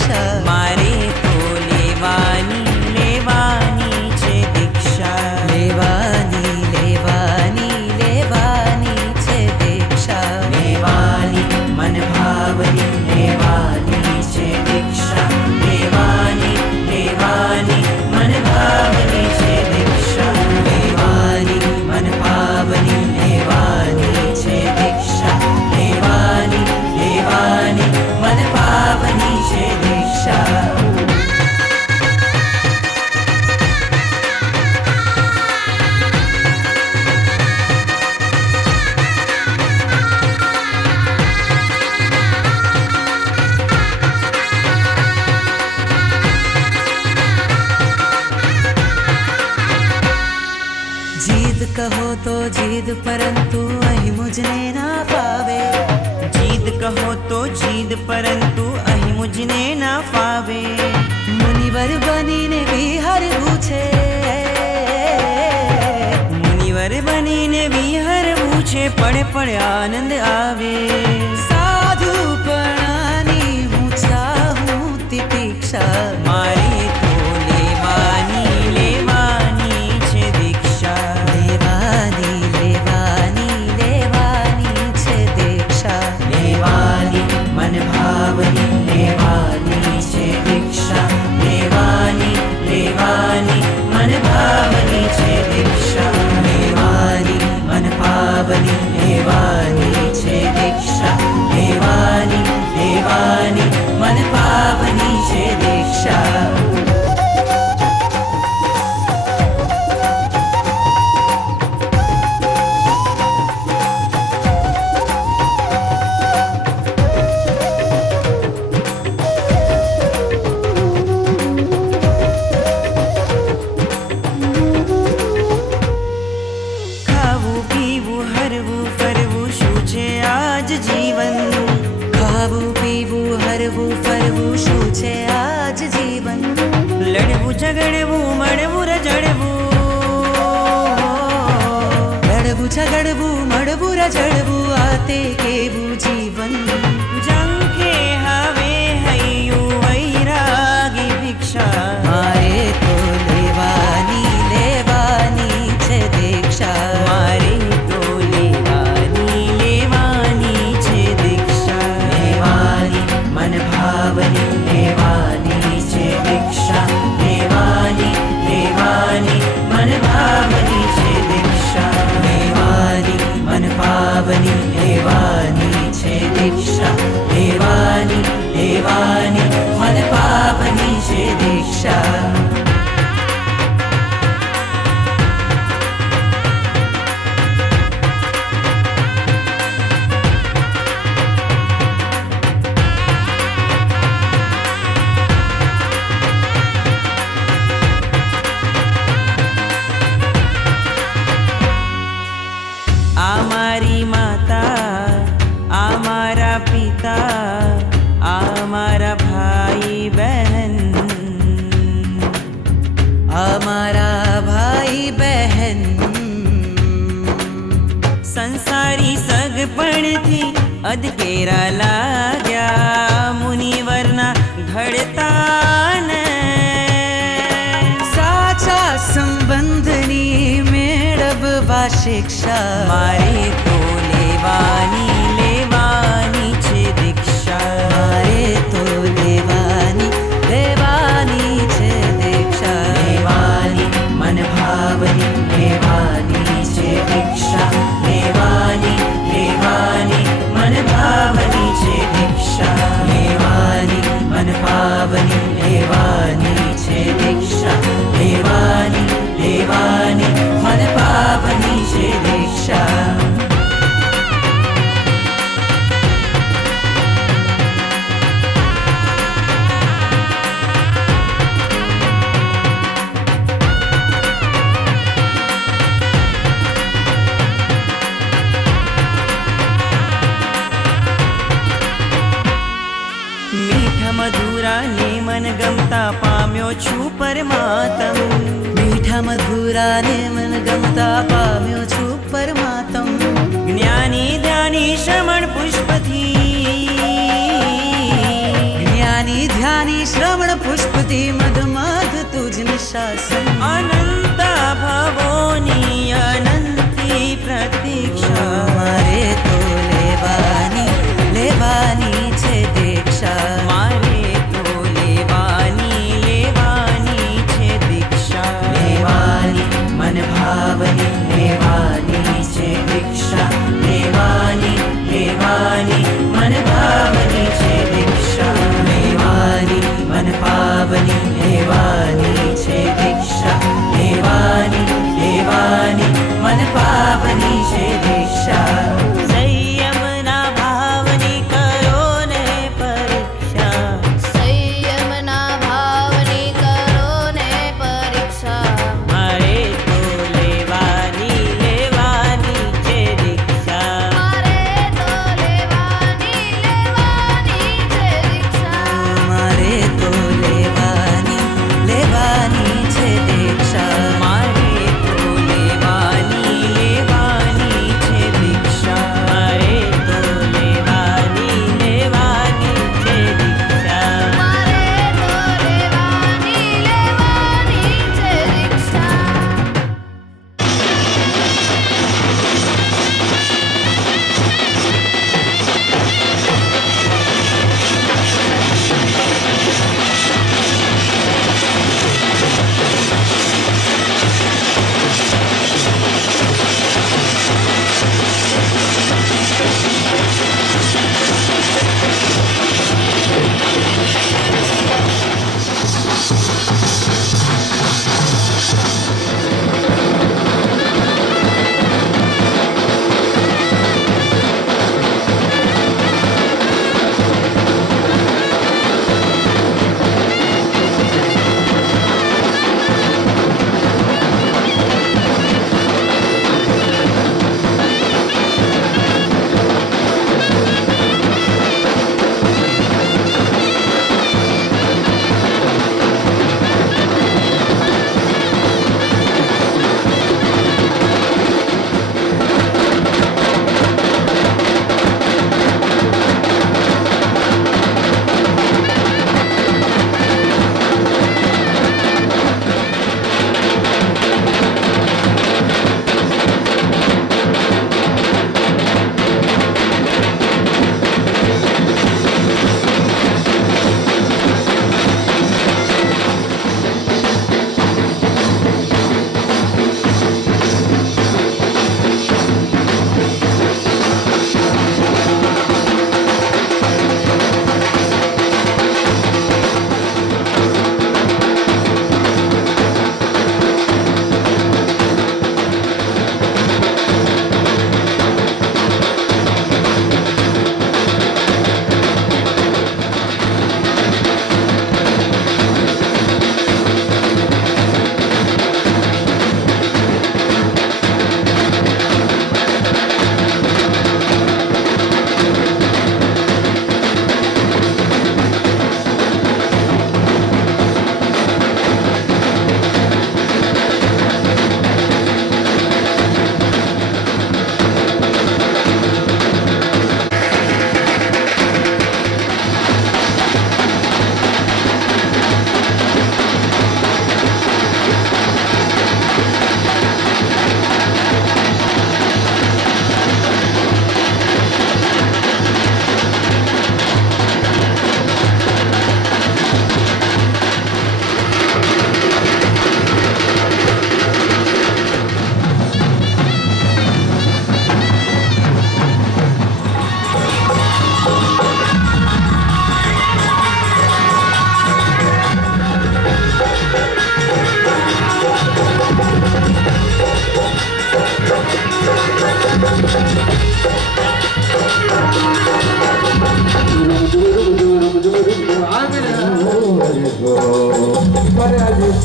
દીક્ષા મારે તો લેવાની લેવાની છે દીક્ષા લેવાની લેવાની લેવાની છે દીક્ષા લેવાની મન ભાવની લેવાની છે દીક્ષા લેવાની લેવાની મન ભાવની છે દીક્ષા લેવાની મન ભાવની લેવાની છે દીક્ષા લેવાની લેવાની મન ભાવની છે દીક્ષા જીદ કહો તો જીદ પરંતુ અહીં મુજને ના ફાવે જીદ કહો તો જીદ પરંતુ અહીં મુજને ના ફાવે મુનિવર બનીને વિહરવું છે મુનિવર બનીને વિહરવું છે પડે પડે આનંદ આવે સાધુપણાની હું ચાહું તિતિક્ષા મારે તો લેવાની લેવાની છે દીક્ષા લેવાની લેવાની લેવાની છે દીક્ષા લેવાની મન ભાવની લેવાની છે દીક્ષા લેવાની લેવાની મન ભાવની છે દીક્ષા લેવાની મન ભાવની લેવાની છે દીક્ષા લેવાની લેવાની મન ભાવની છે દીક્ષા ખાવું પીવું હરવું ફરવું શું છે આજ જીવન ખાવું પીવું હરવું ફરવું શું છે આજ જીવન લડવું ઝઘડવું મળવું રજડવું લડવું ઝઘડવું મળવું રજડવું આ તે કેવું જીવન જંખે હવે હૈયું વૈરાગી ભિક્ષા મારે તો લેવાની લેવાની છે દીક્ષા મારે તો લેવાની લેવાની છે દીક્ષા લેવાની મન ભાવની લેવાની છે દીક્ષા લેવાની લેવાની મન ભાવની છે દીક્ષા લેવાની મન ભાવની લેવાની છે દીક્ષા લેવાની લેવાની મન ભાવની છે દીક્ષા આ મારી માતા આ મારા પિતા આ મારા ભાઈ બહેન અમારા ભાઈ બહેન સંસારી સગપણથી અધકેરા લાગ્યા મુનિવરના ઘડતાને સાચા સંબંધની મેળવવા શિક્ષા મારે તો લેવાની લેવાની છે દીક્ષા મારે તો લેવાની લેવાની છે દીક્ષા લેવાની મન ભાવની લેવાની છે દીક્ષા લેવાની લેવાની મન ભાવની છે દીક્ષા લેવાની મન ભાવની લેવાની છે દીક્ષા લેવાની લેવાની મન ભાવની છે દીક્ષા મીઠા મધુરા ને મન ગમતા પામ્યો છું પરમાત્મ મીઠા મધુરાને મન ગમતા પામ્યો છું પરમાત્મ જ્ઞાની ધ્યાની શ્રમણ પુષ્પથી ज्ञानी ध्यानी श्रवण पुष्पती मधुमध तुझ निशासन अनंता भावोनी अनंती प्रतीक्षा मारे तो लेवानी छे दीक्षा मारे तो लेवानी छे दीक्षा लेवानी मन भावनी लेवानी छे दीक्षा लेवानी मन भावनी छे दीक्षा लेवानी मन पावनी लेवानी छे दीक्षा लेवानी मन पावनी छे दीक्षा संयम ना भावनी करो ने परीक्षा संयम ना भावनी करो ने परीक्षा मारे तो लेवानी छे दीक्षा मारे तो लेवानी छे दीक्षा मारे तो लेवानी छे दीक्षा मारे तो लेवानी छे दीक्षा मारे तो लेवानी छे दीक्षा मारे तो लेवानी छे दीक्षा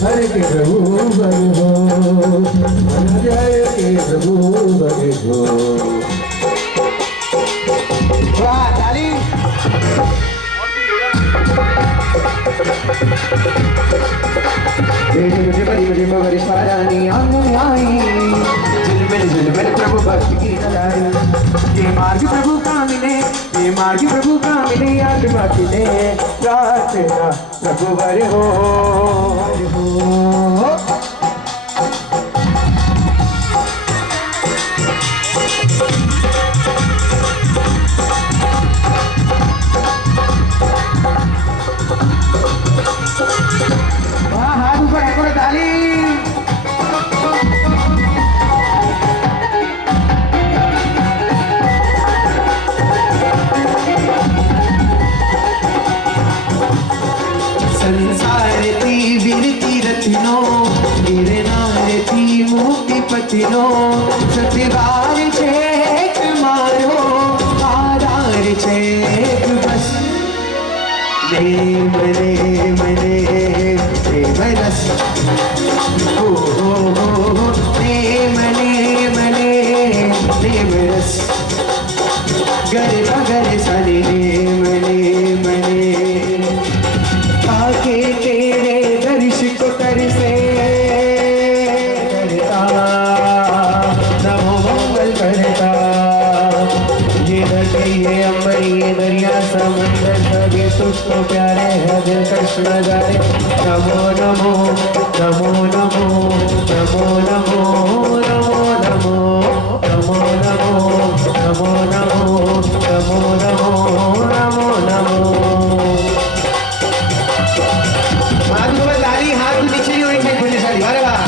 हरे के प्रभु बने हो, जय के प्रभु बने हो। वाह ताली। मुझे बड़ी बड़ी मगर स्मरणी अंग आई, झिलमिल झिलमिल प्रभु भक्ति की ये मार्ग प्रभु का मिले, ये मार्ग प्रभु का मिले, आत्मा खिले, प्रार्थना प्रभु वर हो। हाथ ऊपर है, ताली। संसार ती विरती रत्नो, गिरनार थी मुक्ति पतिनो, सत्यवार छेक मारो, आधार छेक बस। नेम नेम नेम रस, ओ नेम नेम नेम रस, गर पगर सने नेम नेम नेम, आके तेरे दर्श को तरसे करता, नमो मंगल करता। ये धरती ये अम्बर ये दरिया समंदर सभी तुझको प्यारे है, दिल कृष्ण जाए। नमो नमो नमो नमो नमो नमो नमो नमो नमो नमो नमो नमो नमो नमो नमो। हाथ नीचे नहीं होनी चाहिए, खुली सारी। अरे वाह,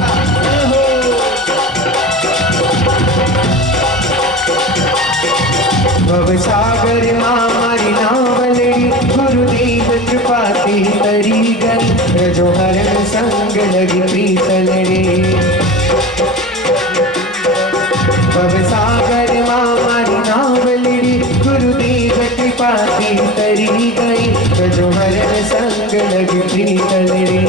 भवसागर मारी नावलड़ी, गुरुदेव कृपाती तरी गई, रजो हरण संग लगी प्रीतलड़ी। भवसागर मारी नावलड़ी, गुरुदेव कृपाती तरी गई, रजो हरण संग लगी प्रीतलड़ी।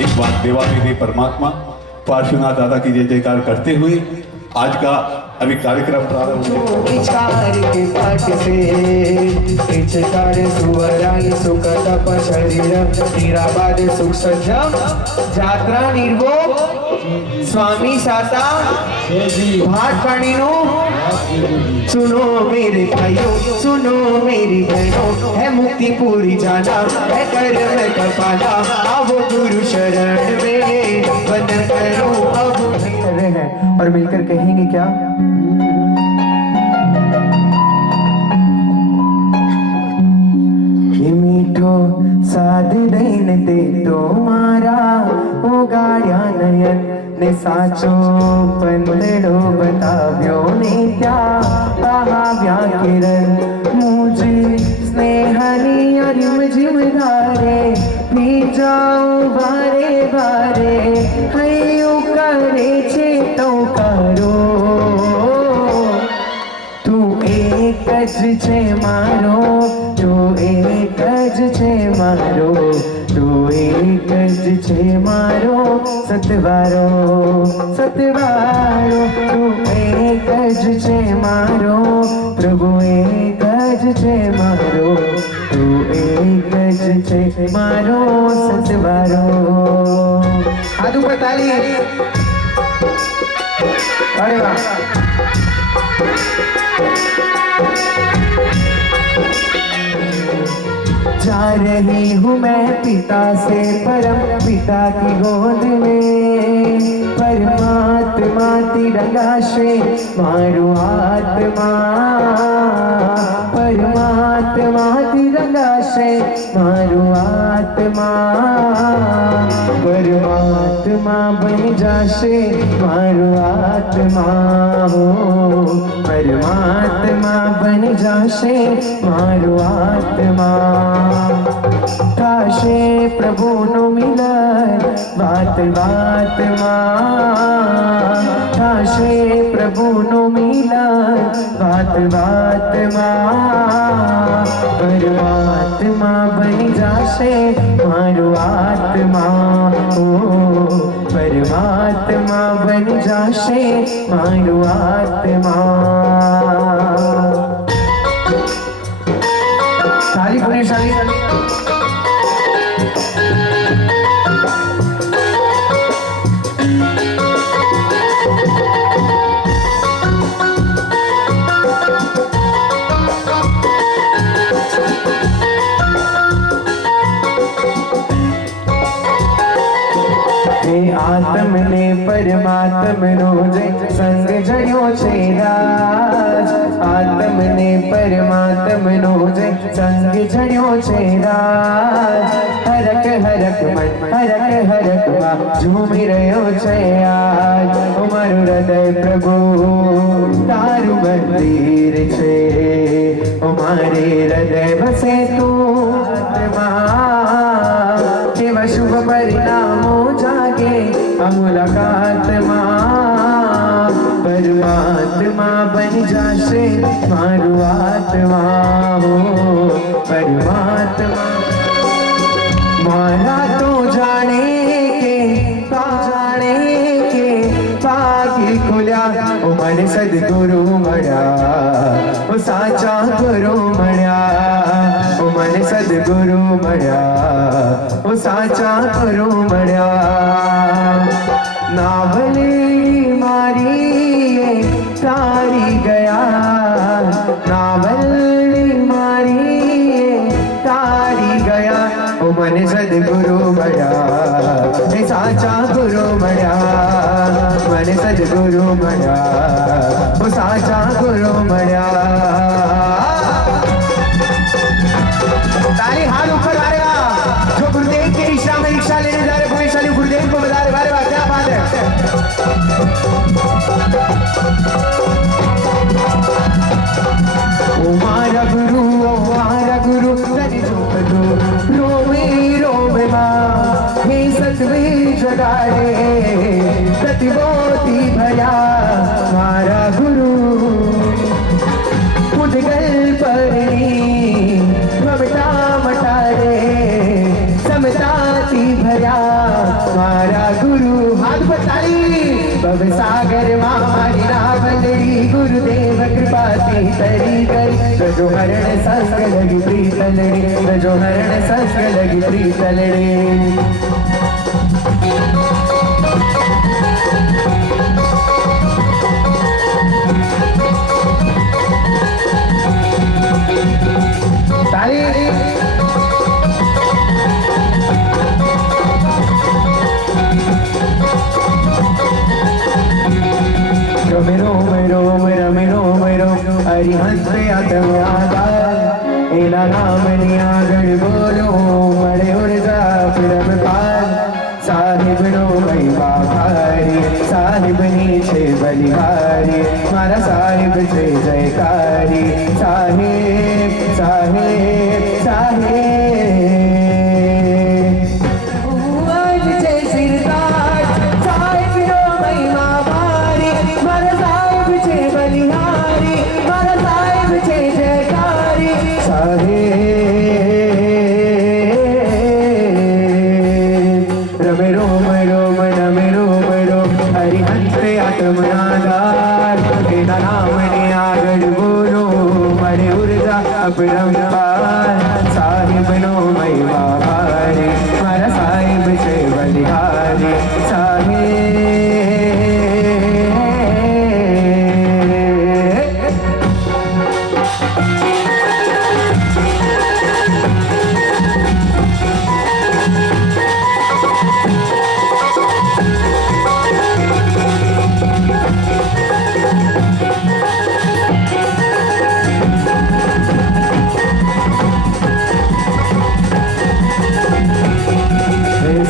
एक बात देवादेवी परमात्मा पार्श्वनाथ दादा की जय जयकार करते हुए आज का अभी कार्यक्रम प्रारंभ हो विचार के पाठ से विचार सुवराई सुख तप शरीर नीराबाद सुख सज्जम जात्रा निर्भोग स्वामी साता भाट पाणिनो। सुनो मेरे भाइयों, सुनो मेरी बहनों, है मुक्ति पूरी जाना, है कर्म कपाला, अब गुरु शरण में बंधन करो। अब रहे हैं और मिलकर कहेंगे क्या? मीठो साध दईन ते तो मारा उगाड्या नयन ने साचो पंदड़ो बताव्यो ने त्या पाहाव्या किरण मुझे स्नेहनी अरिम जिमधारे भी जाओ बारे बारे हयो करे छे तो करो। तू एक ज छे मारो, तू एक ज छे मारो, तू एक ज छे मारो सतवारो सतवारो। तू एक ज छे मारो, प्रभु एक ज छे मारो, तू एक ज छे मारो सतवारो। हाथ ऊपर ताली। अरे वाह, जा रही हूँ मैं पिता से परम पिता की गोद में, परमात्मा तिरंगाशे मारो आत्मा, परमात्मा तिरंगाशे मारो आत्मा, परमात्मा बन जाशे मारो आत्मा हो, परमात्मा बन जाशे मारो आत्मा। काशे प्रभु नो मिलन बात बात मां, काशे प्रभु नो मिलन बात बात मां, परमात्मा बन जाशे मारो आत्मा हो, परमात्मा बन जाशे मारो आत्मा। सारी खुली सारी આત્મનો જે સંગ જડ્યો છે રાજ આત્મને પરમાત્મનો જે સંગ જડ્યો છે રાજ હરક હરક મન હરક હરકમાં ઝૂમી રહ્યો છે આજ મારું હૃદય પ્રભુ તારું મંદિર છે મારે હૃદય વસે તું આત્મા કેવા શુભ પરિણામો જાગે આ મુલાકાતમાં પરમાત્મા બની જશે મારું આત્મા હો પરમાત્મા મારા તો જાણે કે પાકી ખુલ્યા ઓ મને સદગુરુ મળ્યા ઓ સાચા ગુરુ મળ્યા ઓ મને સદગુરુ મળ્યા ઓ સાચા ગુરુ મળ્યા નાવલી મારી તારી ગયા નાવલી મારી તારી ગયા ઓ મને સદગુરુ મળ્યા એ સાચા ગુરુ મળ્યા મને સદગુરુ મળ્યા ઓ સાચા ગુરુ મળ્યા ताली हाथ ऊपर आएगा जो गुरुदेव के रिक्शा में रिक्शा लेने जा रहे पुलिस गुरुदेव को बता रहे वाह क्या बात है ओ मारा गुरु तेरी जोत रोवे रोवे माँ हे सतवे जगाड़े प्रतिबोधी भया मारा गुरु उदगल परनी ममता मटारे समताती भया मारा गुरु हाथ पर ताली भव सागर मारी रावलड़ी गुरुदेव कृपाती तरी गई जो हरण संग लगी प्रीतलड़ी जो हरण संग लगी प्रीतलड़ी हरिहंस आत्मयादार एना नाम नियागढ़ बोलो मरे उर्जा प्रभ पाल साहिब नो महिमा भारी साहिब नीचे बलिहारी मारा साहिब जय जयकारी साहिब साहिब साहिब आज जय सिरदार साहिब नो महिमा भारी मारा साहिब जय बलिहारी मारा साहिब जय जयकारी साहिब रमे रोम रोम रमे रोम रोम हरिहंस आत्मनादार तेरा नाम नियागढ़ बोलो मरे उर्जा अपरंपार साहिब नो महिमा भारी मारा साहिब जय बलिहारी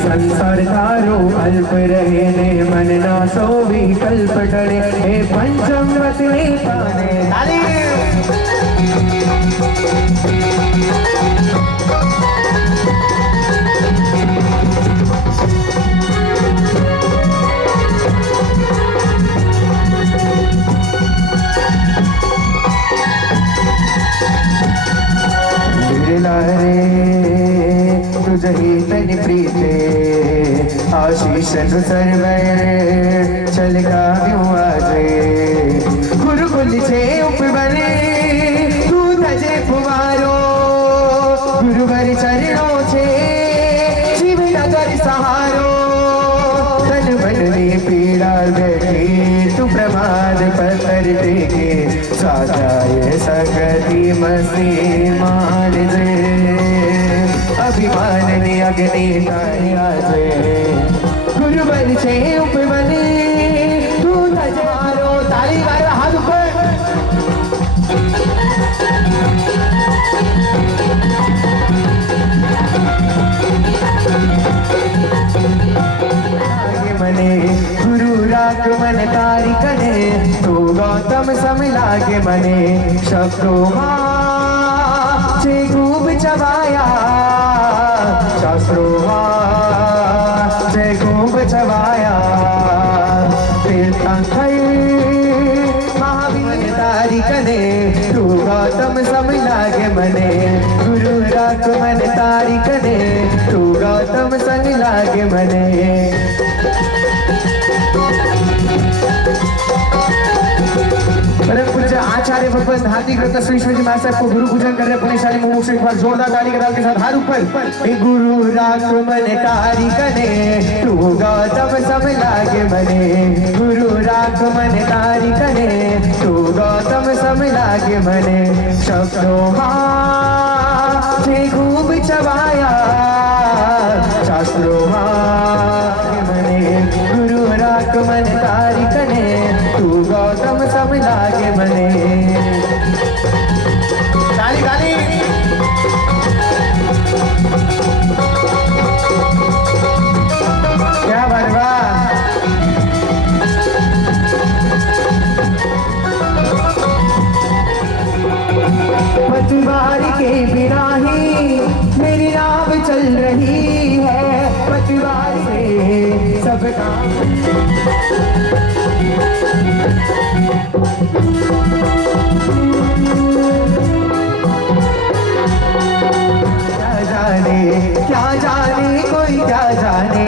संसार तारो अल्प रहे ने मन ना सो विकल्प टले हे पंचम वत में पाने तुझे ही तनि प्रीते आशीष सर्वे चल गाव्यो आजे गुरुकुल छे उपबने तू तजे फुवारो गुरुवर चरणों छे शिव नगर सहारो तन मन में पीड़ा गए तू प्रमाद पत्थर देखे साजाए सकती मसी मान दे अभिमान ने अग्नि ताया जे गुरुवर छे उपबने लागे मने गुरु रागमन तारिकने तो गौतम सम लागे मने शब्दों छे खूब चबाया शास्त्रों छे खूब चबाया महावीर तारिकने तू गौतम सम लागे मने गुरु रागमन तारिकने तू गौतम संग लागे मने परम पूज्य आचार्य भगवत हार्दिक रत्न श्री शिवाजी महाराज साहब को गुरु पूजन कर रहे पुण्यशाली मुमुक्ष एक बार जोरदार ताली के साथ हाथ ऊपर हे गुरु रागमन तारिकने तू गौतम सम लागे मने गुरु रागमन तारिकने तू गौतम सम लागे मने शब्दों छे खूब चबाया शास्त्रों मने गुरु रागमन तारिकने तू गौतम सम लागे मने ताली ताली क्या बनवा पतवार के बिना ही मेरी नाव चल रही है पतवार से सब काम क्या जाने कोई क्या जाने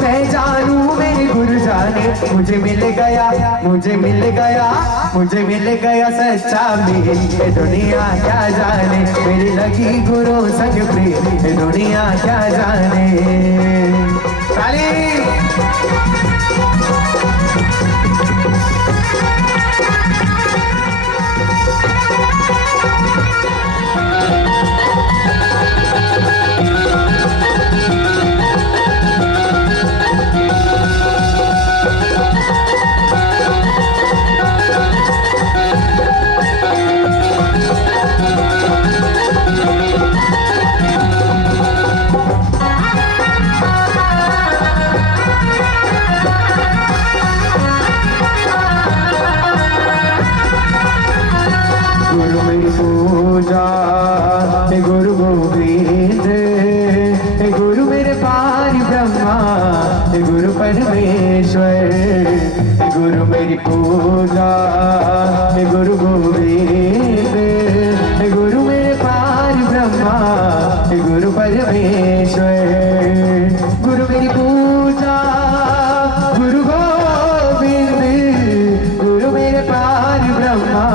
मैं जानू मेरे गुरु जाने मुझे मिल गया मुझे मिल गया मुझे मिल गया सच्चा मेरी ये दुनिया क्या जाने मेरी लगी गुरु संग प्रेम ये दुनिया क्या जाने ताली गुरु गोविंद गुरु मेरे पार ब्रह्मा गुरु परमेश्वर गुरु मेरी पूजा गुरु गोविंद गुरु मेरे पार ब्रह्मा गुरु परमेश्वर गुरु मेरी पूजा गुरु गोविंद गुरु मेरे पार ब्रह्मा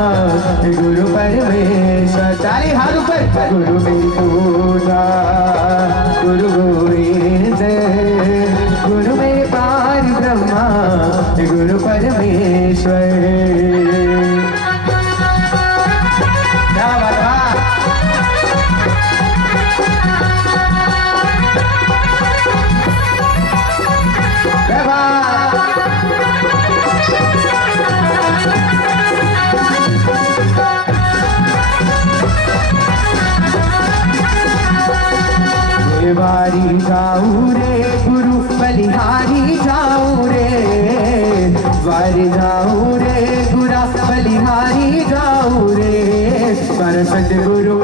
गुरु परमेश्वर ताली हाथ ऊपर गुरु मेरी पूजा गुरु गोविंद गुरु मेरे पार ब्रह्मा गुरु परमेश्वर क्या बात क्या बात बारी जाऊ रे गुरु बलिहारी जाऊ रे बारी जाऊ रे गुरा बलिहारी जाऊ रे पर सदगुरु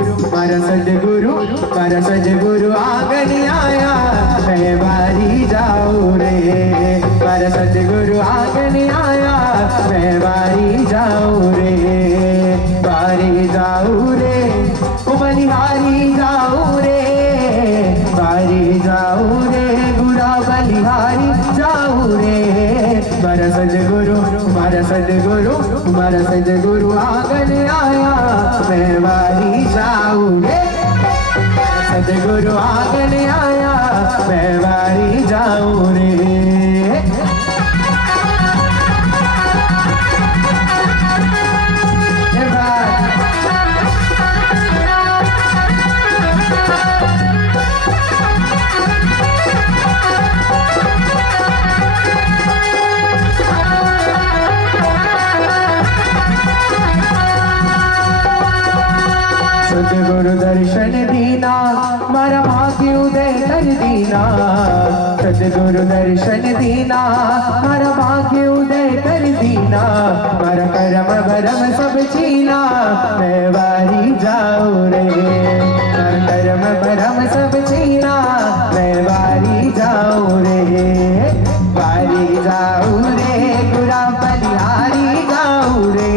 आंगन आया मैं बारी जाऊ रे पर सदगुरु आंगन आया मैं बारी जाऊ रे बारी जाऊ रे ओ बलिहारी जाऊ रे बारी जाऊ रे गुरा बलिहारी जाऊ रे मारा सदगुरु आंगन आया मैं बारी जाऊ रे सदगुरु आंगन आया मैं बारी जाऊ रे सतगुरु दर्शन दीना मारा भाग्य उदय कर दीना सतगुरु दर्शन दीना मारा भाग्य उदय कर दीना मारा करम भरम सब चीना मैं वारी जाऊं रे मारा करम भरम सब चीना मैं वारी जाऊं रे वारी जाऊं रे गुरा बलिहारी जाऊं रे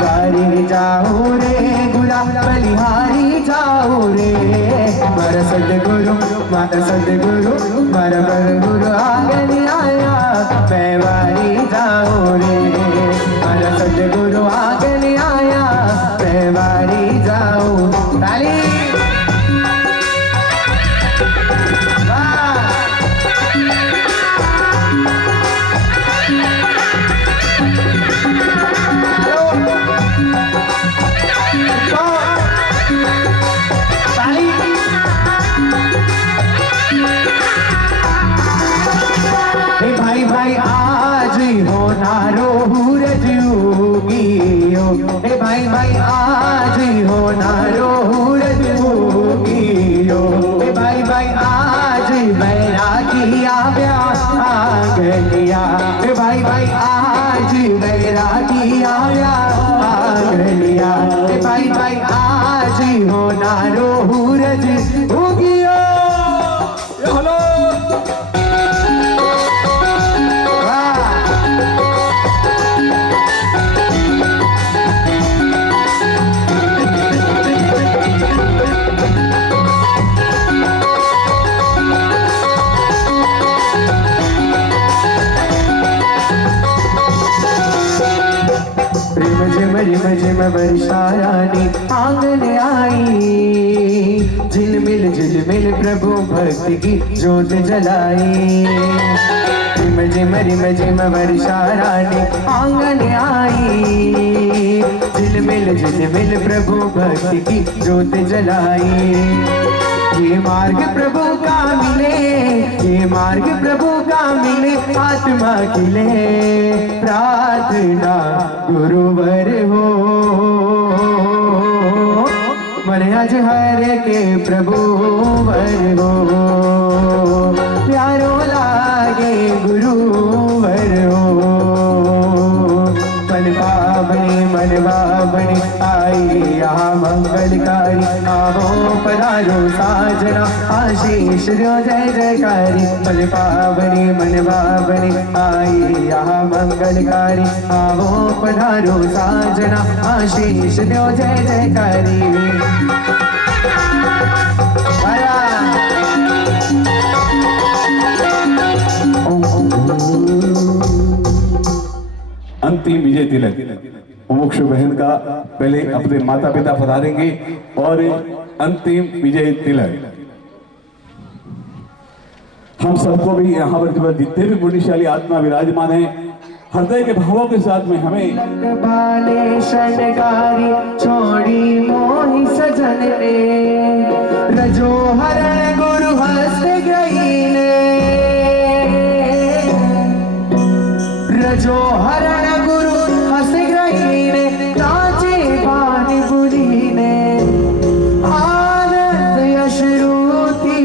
वारी जाऊं रे गुरा बलिहारी जाऊं रे मारा सतगुरु मारा गुरु आंगन आया मैं वारी जाऊं रे मारा सतगुरु आंगन आया मैं वारी जाऊं ताली भाई भाई आज हो नारो सूरज उगियो हे भाई भाई आज हो नारो सूरज उगियो हे भाई भाई आज बैरागी आव्या आंगलिया हे भाई भाई आज बैरागी आव्या आंगलिया हे भाई भाई आज हो नारो सूरज उगियो हेलो रिम झिम वर्षा रानी आंगन आई झिलमिल प्रभु भक्ति की जोत जलाई रिम झिम वर्षा रानी आंगन आई झिलमिल प्रभु भक्ति की जोत जलाई ये मार्ग प्रभु का मिले ये मार्ग प्रभु का मिले आत्मा खिले प्रार्थना गुरुवर हो मन आज हर के प्रभु वर हो प्यारो लागे गुरुवर हो मन पावनी आई यहाँ मंगलकारी आवो पधारो साजना आशीष दो जय जयकारी मन पावनी आई यहाँ मंगलकारी आवो पधारो साजना आशीष दो जय जयकारी अंतिम विजय तिलक मुमुक्षु बहन का पहले अपने माता पिता पधारेंगे और अंतिम विजय तिलक हम सबको भी यहाँ पर जितने भी पुण्यशाली आत्मा विराजमान है हृदय के भावों के साथ में हमें बाले शनगारी छोड़ी मोहि सजन ने रजो हरण गुरु हस्त गई ने रजो हरण गुरु हस्त गई ने नाचे पानी बुरी ने आनंद यशरूति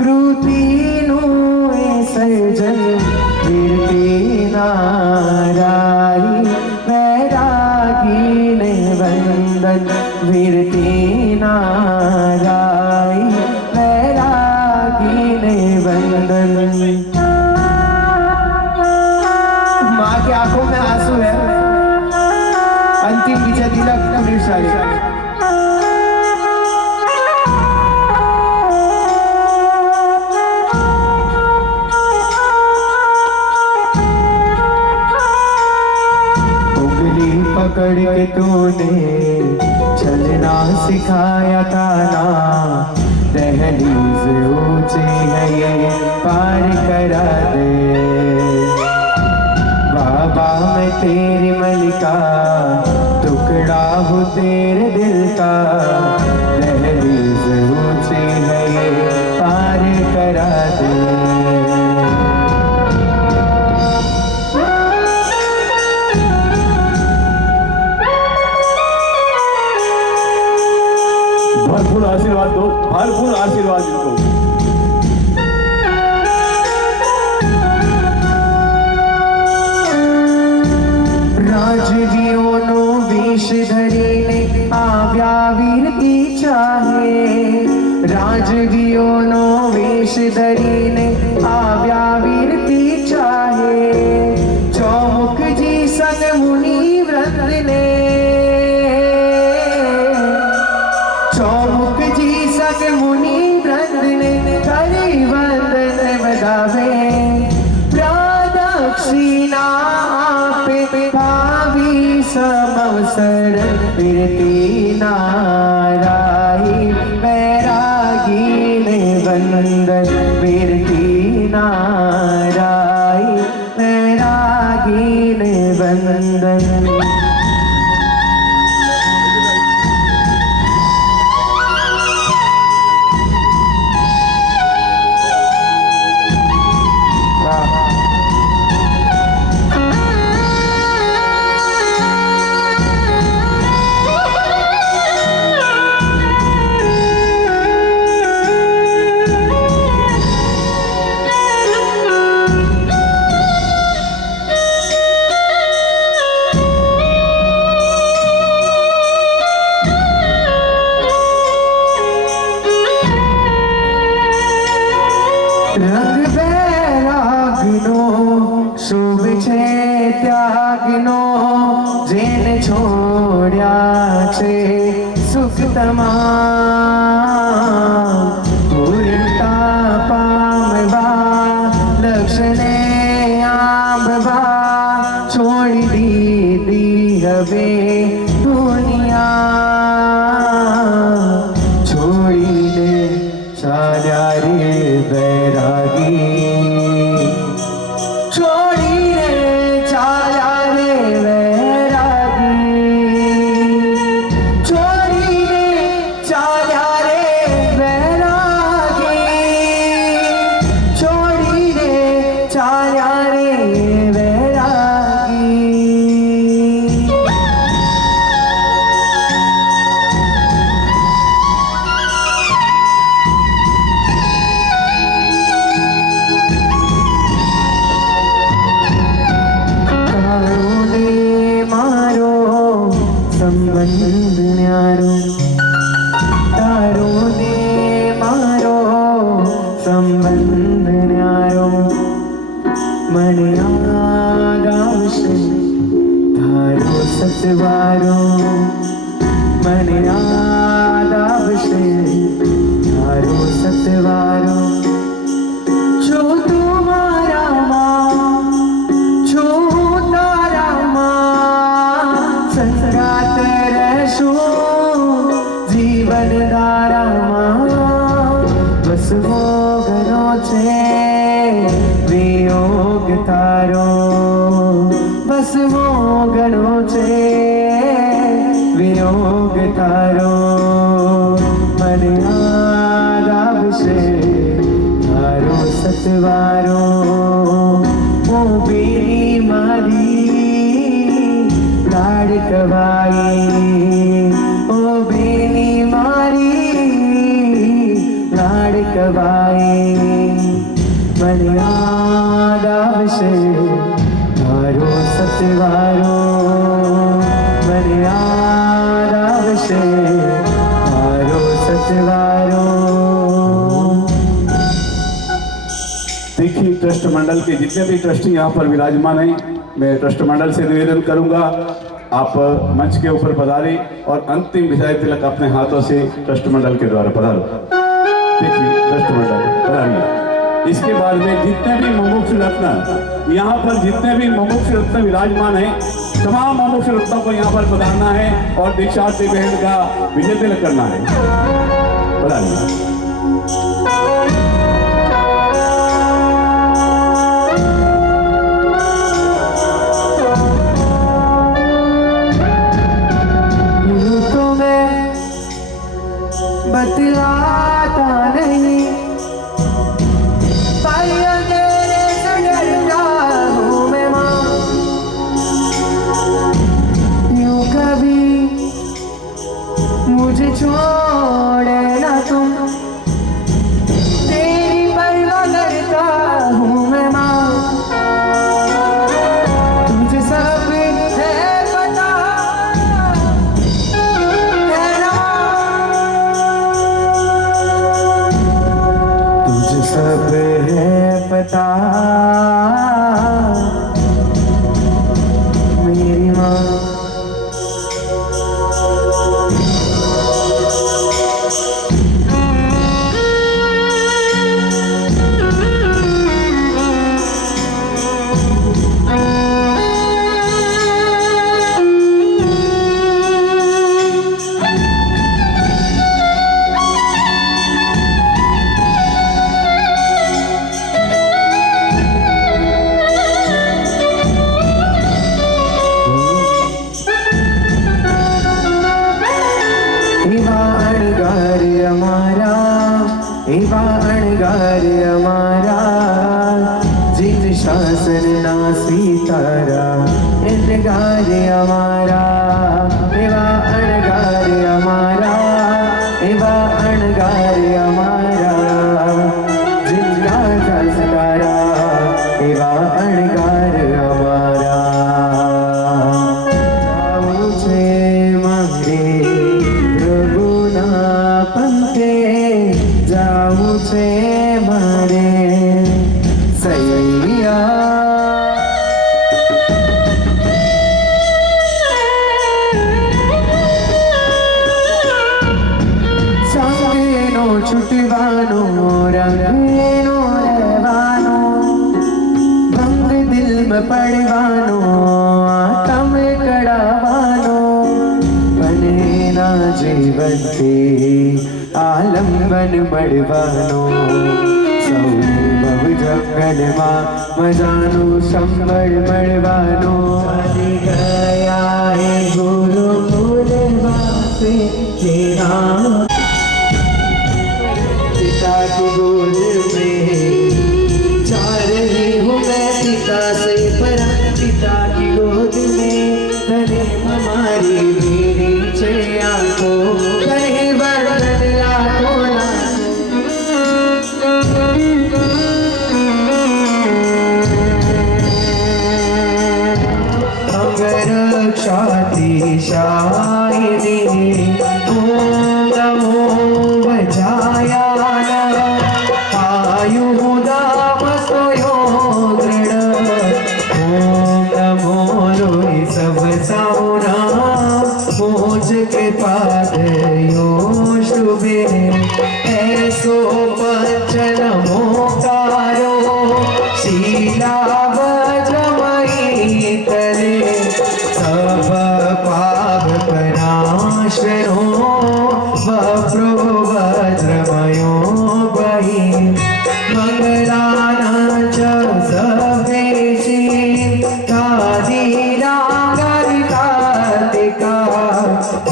कृति नुए सजन कीर्ति नाराई वैरागी ने वंदन वीरती नाराई वैरागी ने वंदन माँ की आंखों में आंसू है अंतिम विजय तिलक पुण्यशाली पकड़ के तूने चलना सिखाया था ना दहलीज ऊंची है ये पार करा दे बाबा मैं तेरी मलिका टुकड़ा हूँ तेरे दिल का दहलीज ऊंची है ये पार करा दे भरपूर आशीर्वाद दो, भरपूर आशीर्वाद इनको। રાજવીઓનો વેશ ધરીને આવ્યા વીર ચાહે, રાજવીઓનો વેશ ધરીને આવ્યા વીર ચાહે, ચૌમુખજી સંગ મુનિ વૃંદને, ચૌમુખજી સંગ મુનિ વૃંદને કરી વંદન બધાવે, પ્રદક્ષિણા समवसर फिरती नाराही बैरागी ने वंदन फिरती नाराही बैरागी ने वंदन। રંગ બેરાગનો શુભ છે ત્યાગનો, જેને છોડ્યા છે સુખ તમામ, પૂર્ણતા પામવા લક્ષને આંબવા, છોડી દીધી હવે દુનિયા, છોડીને ચાલ્યા રે बैरागी, छोड़ीने चाल्या रे बैरागी, छोड़ीने चाल्या रे बैरागी, छोड़ीने चाल्या रे बैरागी। સંબંધ ન્યારો, તારો ને મારો સંબંધ ન્યારો, મને યાદ આવશે તારો સતવારો, મને યાદ આવશે તારો સતવારો, જો તું મારામાં છો સંગાત રહેશું જીવન ધારામાં, બસવો ઘણો છે વિયોગ તારો, બસવો ઘણો છે વિયોગ તારો, મને યાદ આવશે તારો સતવારો, ઓ બેની મારી લાડકવાઈ, ઓ બેની મારી લાડકવાઈ, મને યાદ આવશે તારો સતવારો, મને યાદ આવશે તારો સતવારો। देखिए ट्रस्ट मंडल के जितने भी ट्रस्टी यहाँ पर विराजमान हैं, मैं ट्रस्ट मंडल से निवेदन करूंगा आप मंच के ऊपर पधारें और अंतिम विदाई तिलक अपने हाथों से ट्रस्ट मंडल के द्वारा पधारो। देखिए ट्रस्ट मंडल पधारिए। इसके बाद में जितने भी मुमुक्षु रत्न यहाँ पर जितने भी मुमुक्षु रत्न विराजमान हैं, तमाम मुमुक्षु रत्नों को यहाँ पर पधारना है और दीक्षार्थी बहन का विजय तिलक करना है। पधारिए। बतलाता नहीं पर अंधेरे से डरता हूँ मैं माँ, यूं कभी मुझे छोड़ना तुम, तेरी परवाह करता हूँ मैं माँ, तुझे सब है पता है ना, तुझे सब है पता मेरी माँ। एवा अणगार हमारा, जिन शासन ना सीतारा इनगार हमारा, एवा अणगार हमारा, एवा अणगार हमारा, जिनका सितारा एवा अणगार हमारा। जाऊं छे मांगे प्रभुना पंथे, जाऊं छे मारे सैया, संगेनो छुटवानो रंगेनो रहवानो, भंग दिल में पड़वानो आँखों में कड़ावानो, बने ना जीवन के आलंबन मड़वानो, सौने भव जंगल मां मजानो संबड़ मड़वानो। चली गया है गुरुकुल वासे तेरा, पिता की गोद में जा रही हूँ मैं, पिता से परा पिता की गोद में, तने हमारी मेरी चैया को कहीं बरगद लाखों अगर क्षाति शायरी ओम नमो बजाया आयु दाम सोयो दृढ़, ओम नमो लोई सब साउना मोज के पाद यो शुभे, ऐसो पंचन मोकारो शीला वज्रमयी तले, सब पाप पराशरो वप्रो वज्रमयो बहि, मंगलाना च सवेशी कादीना कार्तिका,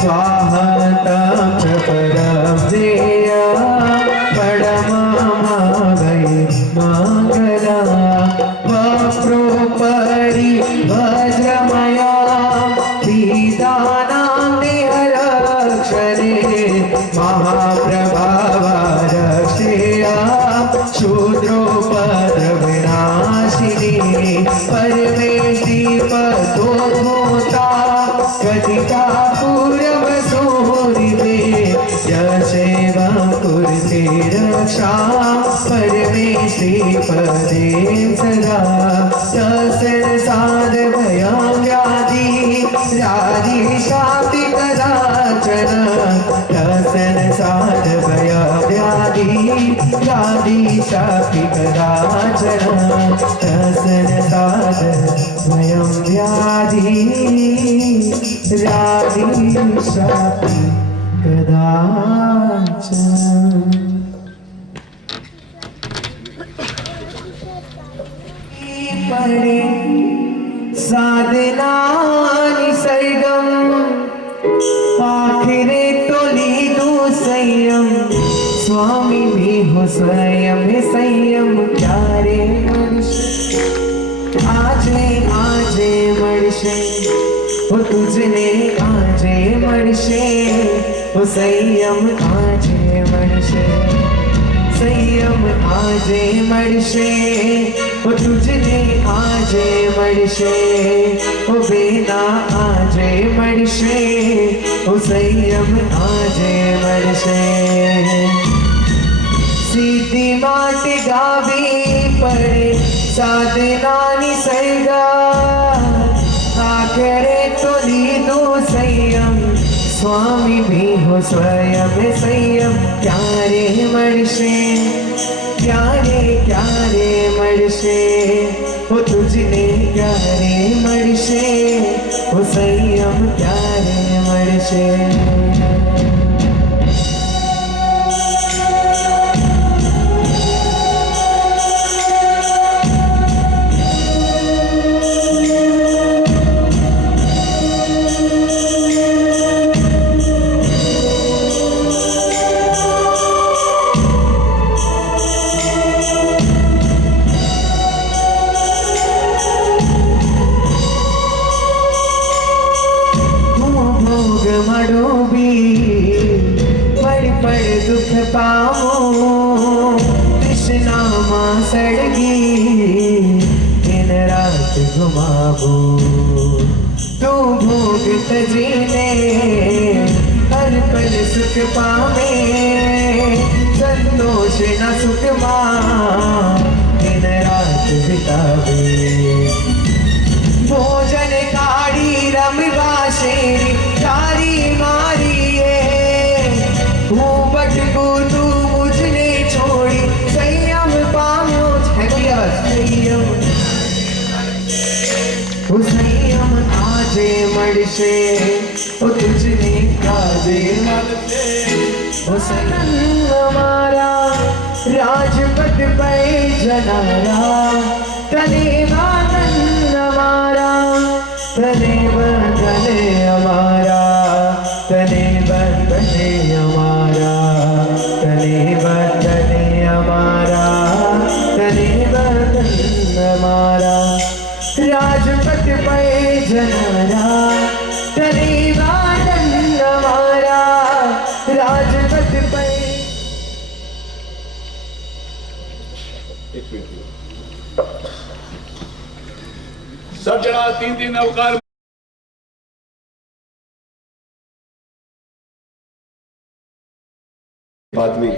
स्वाहतं च परमदेय परममा वै मंगला, वप्रोपरि वज्रमया पीतानां देहरक्षणे, महाप्रभाव रक्षया शूद्रोपद्रवनाशिनी, परमेष्टि पदोद्भूता कथिता पूर्वसूरिवे, यशेवं कुरुते रक्षा परमेष्टि पदे सदा, तस्य साधभयं व्याधि व्याधि शान्ति कदाचन, तस्य साधभयं व्याधि व्याधि शान्ति कदाचन, तस्य साधभयं व्याधि व्याधि शान्ति कदाचन। पढ़े साधना निसर्गम, आखिरे तो लीदू संयम, स्वामी भी हो स्वयं संयम, क्यारे मनुष्य आजे मनुष्य हो तुझने आजे मनुष्य, वो संयम आजे मणशे संयम आजे मणशे वो तुझने आजे मणशे वो बेना आजे मणशे वो संयम आजे मणशे सीधी माटी गावी पड़े साधनानी सैगा आखरे तो लीधो संयम स्वामी भी हो स्वयं संयम क्यारे मणशे क्यारे मणशे वो तुझने क्यारे मणशे वो संयम क्यारे मणशे दुख पामो कृष्णा मां सड़गी दिन रात घुमाबो तू भोग तजीने हर पल सुख पावे संतोष न सुख मां दिन रात बितावे भोजन काड़ी रमवा शेरी तारी मारी भटकू तू मुझने छोड़ी संयम पाम्यो संयम वो संयम आजे मणशे वो तुझने काजे मणशे वो संयम हमारा राजपथ पे जनारा तने बंधन हमारा तने बंधन हमारा तने बंधन हमारा तने बंधन हमारा तने बंधन हमारा राजपथ पे जनारा तने बंधन हमारा राजपथ पे सब जना 3-3 अवकार बाद में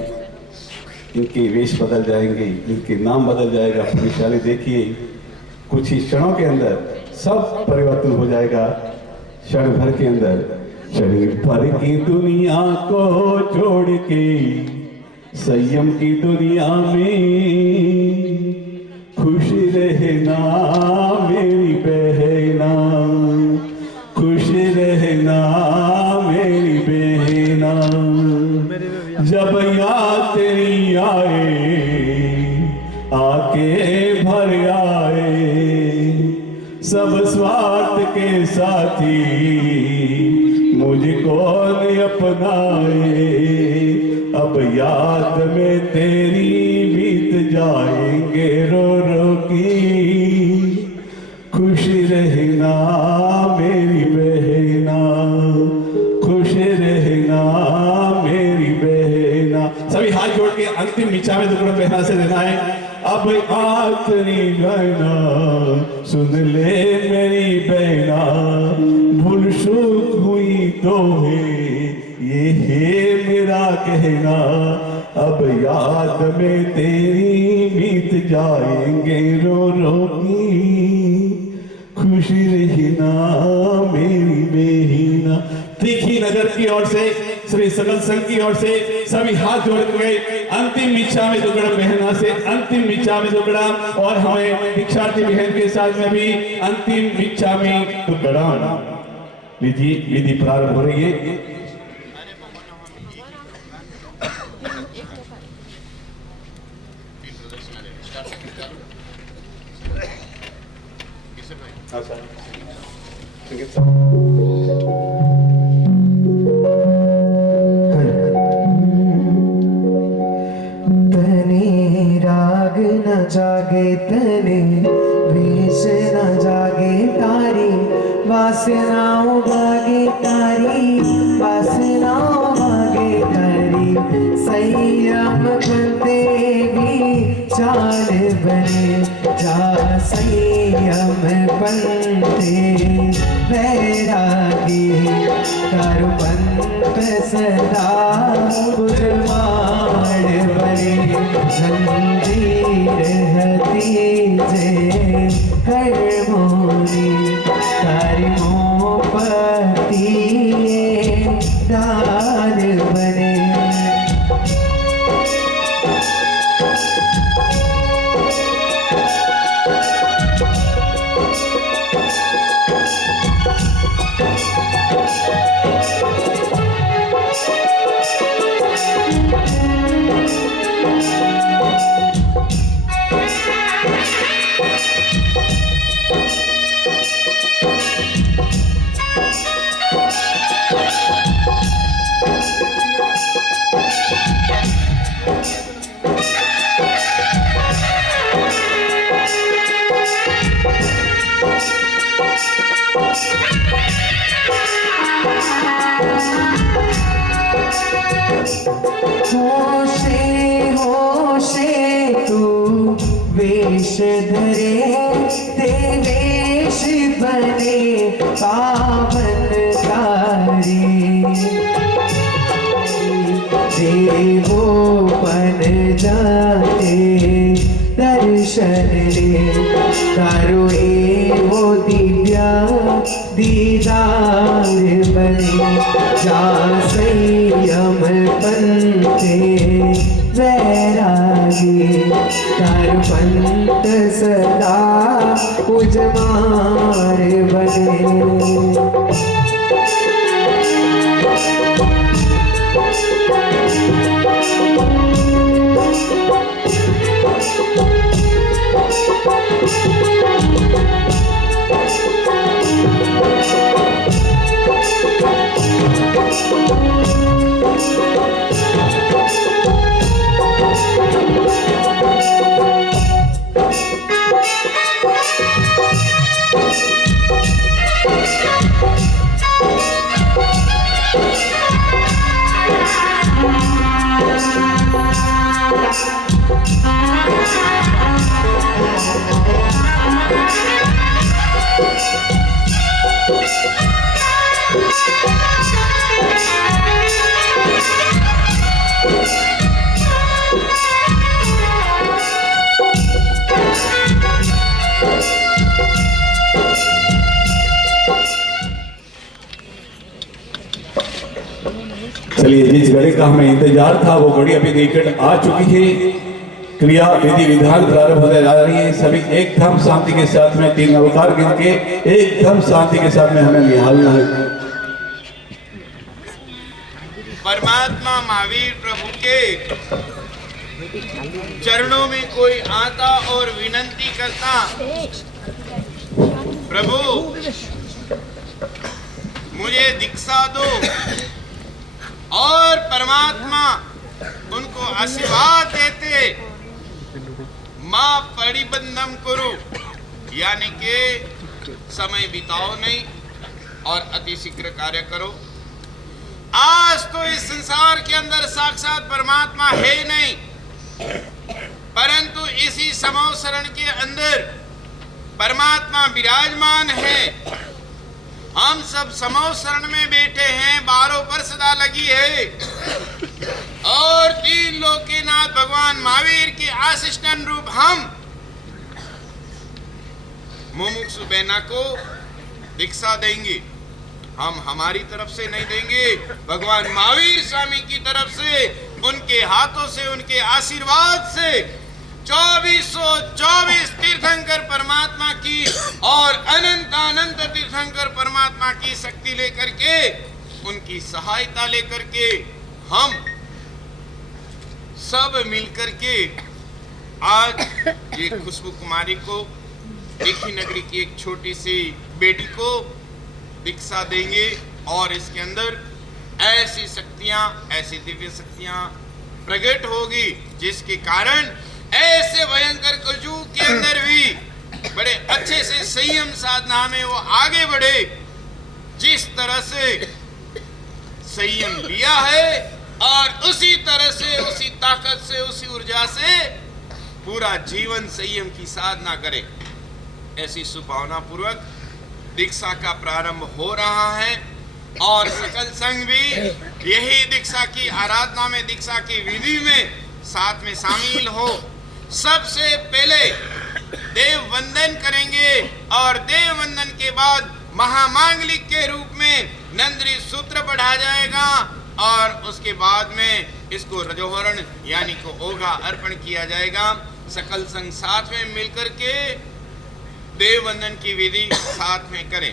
इनके वेश बदल जाएंगे, इनके नाम बदल जाएगा। पुलिसवाले देखिए कुछ ही क्षणों के अंदर सब परिवर्तन हो जाएगा। क्षण भर के अंदर क्षण भर की दुनिया को छोड़ के संयम की दुनिया में खुश रहना मेरी बहना, खुश रहना मेरी बहना। जब याद तेरी आए आके भर आए सब स्वार्थ के साथी मुझको न अपनाए। अब याद में तेरी बीत जाएंगे रो रो की। खुश रहना मेरी बहना, खुश रहना मेरी बहना। सभी हाथ जोड़ के अंतिम इच्छा में दुकड़ा बहना से देना है। अब आखिरी गाना सुन ले मेरी बहना, भूल चूक हुई तो है ये है मेरा कहना। अब याद में तेरी बीत जाएंगे रो रो की। खुश रहना मेरी बहना। तीखी नजर की ओर से श्री सकल संघ की ओर से सभी हाथ जोड़ के अंतिम इच्छा में दुकड़ा बहना से अंतिम इच्छा में दुकड़ा, और हमें दीक्षार्थी बहन के साथ में भी अंतिम इच्छा में दुकड़ा विधि प्रारंभ हो रही है। तने राग न जागे तने वेश न जागे तारी वासनाओं भागे तारी वासनाओं चाल बने जा संयम बनते वैरागी कर पंत सदा उर्माण बने जंजीर हतीजे कर्मोनी कर्मों पतिए दान बने होशे होशे तू वेश धरे ते वेश बने पावनकारी देवोपन जाते दर्शन रे करो वो दिव्या दीदार बने जा संयम बनते वैरागी कर पंत सदा उजमार बने चलिए, जिस घड़ी का हमें इंतजार था वो घड़ी अभी निकट आ चुकी है। क्रिया विधि विधान प्रारंभ होने जा रही है। सभी एकदम शांति के साथ में 3 अवतार गिन के एकदम शांति के साथ में हमें निहालना है। परमात्मा महावीर प्रभु के चरणों में कोई आता और विनती करता, प्रभु मुझे दीक्षा दो, और परमात्मा उनको आशीर्वाद देते, मां परिबंधम करो, यानी के समय बिताओ नहीं और अति शीघ्र कार्य करो। आज तो इस संसार के अंदर साक्षात परमात्मा है नहीं, परंतु इसी समव शरण के अंदर परमात्मा विराजमान है। हम सब समव शरण में बैठे हैं, 12 पर सदा लगी है, और 3 लोक के नाथ भगवान महावीर के आशिष्टन रूप हम मुमुक्षु बहना को दीक्षा देंगे। हम हमारी तरफ से नहीं देंगे, भगवान महावीर स्वामी की तरफ से, उनके हाथों से, उनके आशीर्वाद से 2424 तीर्थंकर परमात्मा की और अनंत अनंत तीर्थंकर परमात्मा की शक्ति लेकर के, उनकी सहायता लेकर के हम सब मिलकर के आज ये खुशबू कुमारी को, देखी नगरी की एक छोटी सी बेटी को दीक्षा देंगे, और इसके अंदर ऐसी शक्तियां, ऐसी दिव्य शक्तियां प्रकट होगी जिसके कारण ऐसे भयंकर कलयुग के अंदर भी बड़े अच्छे से संयम साधना में वो आगे बढ़े। जिस तरह से संयम लिया है और उसी तरह से, उसी ताकत से, उसी ऊर्जा से पूरा जीवन संयम की साधना करे। ऐसी सुभावना पूर्वक दीक्षा का प्रारंभ हो रहा है और सकल संघ भी यही दीक्षा की आराधना में, दीक्षा की विधि में साथ में शामिल हो। सबसे पहले देव वंदन करेंगे और देव वंदन के बाद महामांगलिक के रूप में नंदरी सूत्र पढ़ा जाएगा और उसके बाद में इसको रजोहरण यानी को ओघा अर्पण किया जाएगा। सकल संघ साथ में मिलकर के देव वंदन की विधि साथ में करें।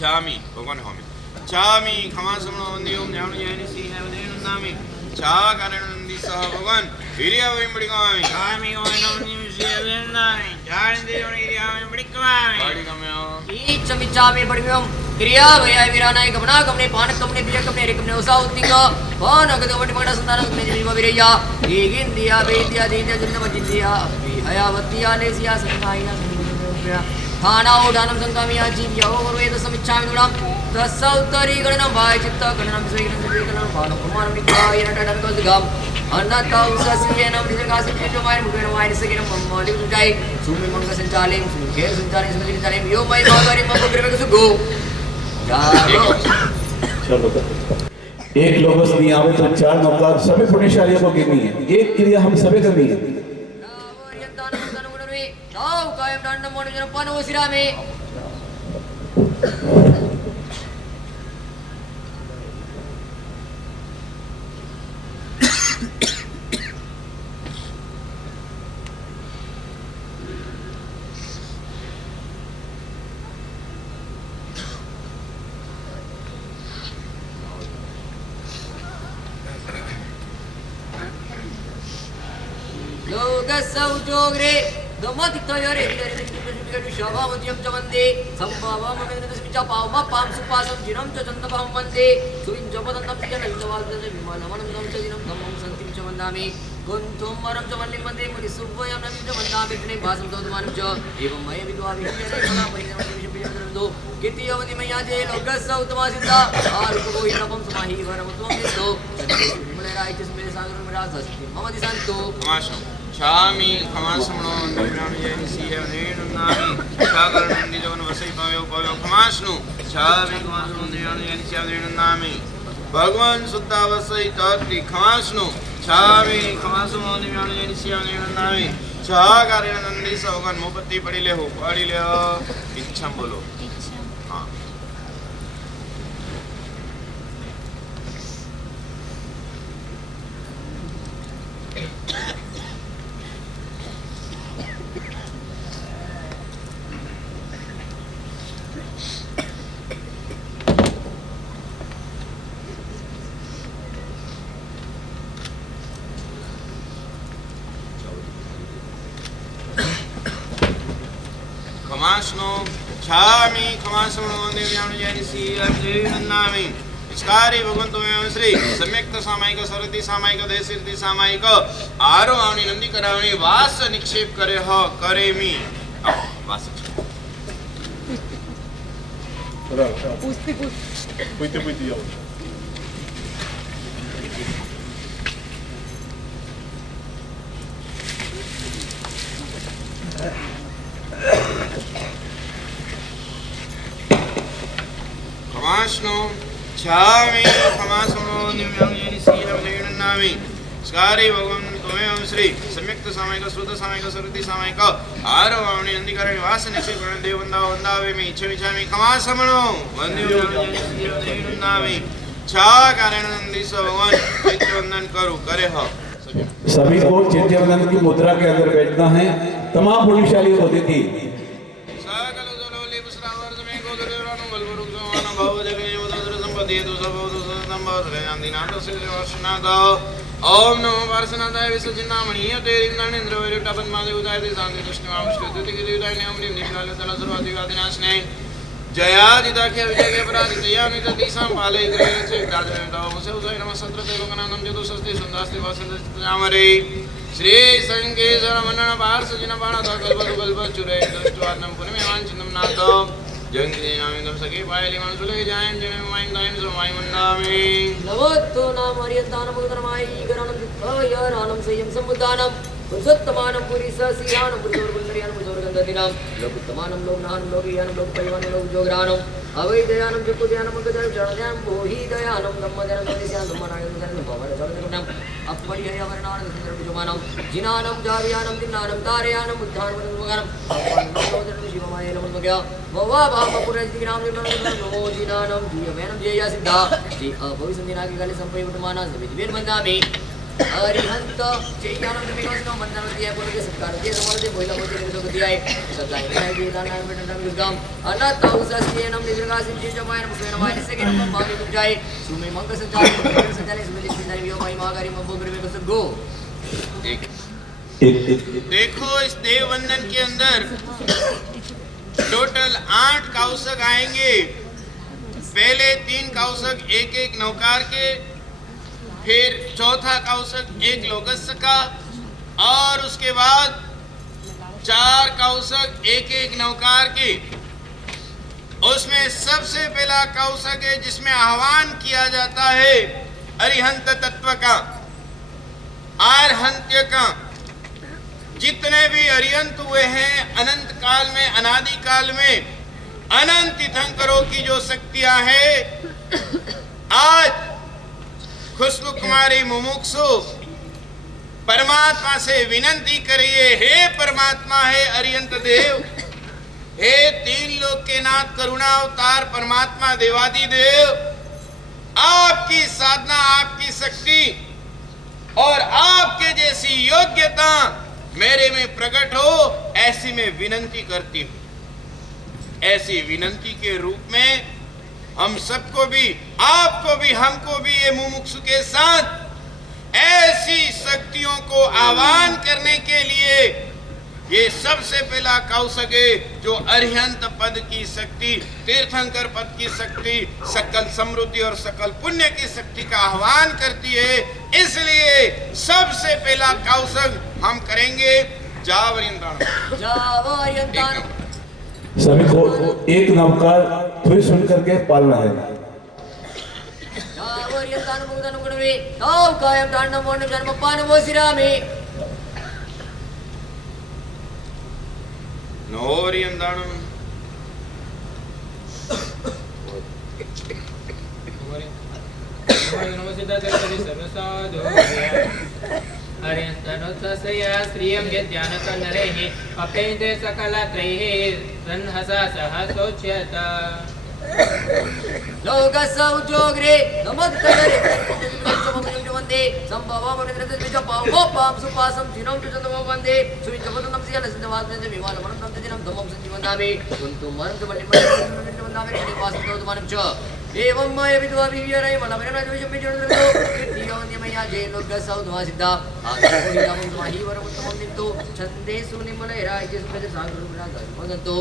चामी भगवान होमी चामी खमा समनो वंदे ओम ज्ञान जैन सी है वंदे नामी चा कारण नंदी सह भगवान वीर्य विमड़ी गामी चामी ओम नंदी सी है वंदे नामी जान दे ओम वीर्य विमड़ी गामी बड़ी गम्यो ई चमिचा में बड़ियों क्रिया भया विराना गमना गमने पान गमने बिया गमने रे गमने उसा उतिंग पान गद वट मगड़ा संतान गमने जीव विरया दीगिन दिया बेदिया दीदिया जन्म जिंदिया हयावतिया लेसिया संधाइना खाना ओडानम संकामिया जीविया और वेद समिच्छामि गुणम तसौतरी गणनम भाई चित्त गणनम श्री गणनम भानो प्रमाण निकाय नटन कसगम अन्नता उससियनम निजगासि जो माय मुगेन माय सगिनम मम्मली सुजाई सुमि मंग संचाले खेल संचाले Sumi संचाले yo my मागारी mug grey ware कसुगो चलो एक लोगों नहीं आवे तो 4 नौका सभी पुण्यशालियों को गिननी है। एक क्रिया हम सभी करनी है। कायम दंडम मोड़ जन पनो सिरा में लोग सब जोगरे दमत तयरे शभावत्यम च वन्दे संभावममेन्द्रस्मिचा पावमा पां सुपासं जिनं च चन्दपहं वन्दे सुविञ्जपदन्तं च नैजवादं विमलमनन्दं च दिनं धम्मं सन्तिं च वन्दामि कुन्तुं वरं च वल्लीं वन्दे मुनिसुव्वयं नवीं च वन्दामि विष्णुभासं तौतमानं च एवं मय विद्वा विष्णुरेखना परिणमविषयं कीर्ति अवधि मया जे लोकस्य उत्तमासिद्धा आरुपगोहिनपं समाहि वरमत्वं विद्धो विमलराय च स्मृति सागरं विराजस्ति मम दिशान्तो चामी खमासमनो निर्णाम जैन सी है वंदे नामी सागर नंदी जवन वसई पावे पावे खमासनु चामी खमासमनो निर्णाम जैन सी है वंदे नामी भगवान सुद्धा वसई तत्ति खमासनु चामी खमासमनो निर्णाम जैन सी है वंदे नामी सागर नंदी सवगन मुपत्ति पड़ी ले हो पड़ी ले इच्छा बोलो हां खमासनो छामी खमासनो देव्यानु जैनसी अभिनंदनामि इसकारी भगवंतो में श्री सम्यक्त सामायिक सरति सामायिक देसिरति सामायिक आरो आवनी नंदी करावनी वास निक्षेप करे हो करे मी वास पूछते जाओ खमासनो छामी खमासनो देव्यानु जैनसी अभिनंदनामि इसकारी भगवंतो में श्री सम्यक्त सामायिक श्रुत सामायिक सरति सामायिक आरो आवनी नंदी करावनी वास निक्षेप करे देवंदा वंदावे मी इच्छा विचामी खमासमनो वंदे नामी छा कारण नंदी भगवान चैत्य वंदन करो करे हो सभी को चैत्य वंदन की मुद्रा के अंदर बैठना है। तमाम पुण्यशाली होती थी सकल जलोले पुष्रावर्ज में गोदरेवानु बलवरुक जवान भव जगे वदर संपदे तो सब संबोध गयान्दिनाथ से वर्षनाथ ओम नमो वर्षनाथाय विसर्जनामणीय तेरी नरेंद्र वैरटा पद्मादेव उदय दे शांति दृष्टिमाम श्रुति के उदय ने अमृत निकाल तला सर्वाधिवादिनाशने जयादिताख्य विजय के पराजितया नितति संभाले ग्रह से दादरे दाव मुसे उदय नमः सत्रते लोकनाथम चतुष्षष्टि सुंदरस्ति वसंतजामरे श्री संकेश्वर मनन पार्श जिन बाण कल्प कल्प चुरे दृष्टवादम पुनमेवान चिन्नम नाथ जंगे नामिदम सखे पायले मनसुले जायं जने मायं दायं समाय मंदामि नवोत्तो नाम हरियंतानम उदरमाई गरणम दित्तय रानम संयम समुदानम पुरुषोत्तमानं पुरीससीयानं पुरुषोर्गुणरियानं पुरुषोर्गन्धदिनां लोकोत्तमानं लोकनानं लोकयानं लोकपरिवानं लोकजोग्रानं अवैदयानं चकुदयानं मुक्तदयानं चरणदयानं बोहिदयानं धम्मदयानं धम्मदिस्यानं धम्मनायनं धम्मवाणं अपरिहयवरणानं सुन्दरविजमानं जिनानं जावियानं दिनानं तारयानं उद्धानवनं मगानं शिवमाय नमोन्मग्या भवा भावपुरस्तिनां नमो जिनानं जीवयानं जया सिद्धा जी अभविसन्दिनाकी काले संपयवटमाना सविद्वेन वन्दामि अरिहंत चैतन्यं देवस्नो मंदनोति है बोलके सत्कार दे समाज दे बोला बोलते निसो गति आए सदाई है जी दाना बेटा विगम अनत औसस्येनम निजगासिम जीजमायन मुसेनमाय निसके नम भागे जाए सुमे मंग संचाले सुमे लिखिनाई वियो माई मागारी मब्बो बिरमे कसत गो देखो इस देव वंदन के अंदर टोटल 8 कौशक आएंगे। पहले 3 कौशक एक नौकार के, फिर चौथा कौशक 1 लोकस्य का, और उसके बाद 4 कौशक 1 नौकार के। उसमें सबसे पहला कौशक है जिसमें आह्वान किया जाता है अरिहंत तत्व का, आर्हंत्य का। जितने भी अरिहंत हुए हैं अनंत काल में, अनादि काल में, अनंत तीर्थंकरों की जो शक्तियां हैं, आज खुशबू कुमारी मुमुक्षु परमात्मा से विनती करिए, हे परमात्मा, हे अरिहंत देव, हे 3 लोक के नाथ करुणा अवतार परमात्मा देवादि देव, आपकी साधना, आपकी शक्ति और आपके जैसी योग्यता मेरे में प्रकट हो, ऐसी मैं विनती करती हूं। ऐसी विनंती के रूप में हम सबको भी, आपको भी, हमको भी, ये मुमुक्षु के साथ ऐसी शक्तियों को आह्वान करने के लिए ये सबसे पहला कौशक है जो अरिहंत पद की शक्ति, तीर्थंकर पद की शक्ति, सकल समृद्धि और सकल पुण्य की शक्ति का आह्वान करती है। इसलिए सबसे पहला कौशक हम करेंगे जावरियंतान। सभी को एक नवकार फिर सुन करके पालना है। जावरियंतान मुगदान गुणवे ताव कायम दानम वर्ण जन्म पान वो सिरामे नोरियंदानम श्रियं यज्ञानकन्दरेः अपेन्दे सकलत्रैः सन्हसा सहसोच्यत लोकस्य उद्योग्रे नमोत्तरे वन्दे संभवमनिद्रतविजपावोपां सुपासं जिनं चन्दमं वन्दे सुविचपदनं सियलसिद्धवासं विमानमनं तदिनं धम्मं सञ्जीवन्दामि कुन्तुं मरन्तमलिं वन्दामि निवासन्तोतमानं च एवं मय विद्वा विविरय मनमरनजविषं विजयनदो कीर्तियोन्यमया जय लोकस्य उद्वा सिद्धा आदिकोटिनामं स्वाहि वरमुत्तमं नित्तो छन्देषु निमलैराज्य सुखद सागरमुरागाय भगन्तो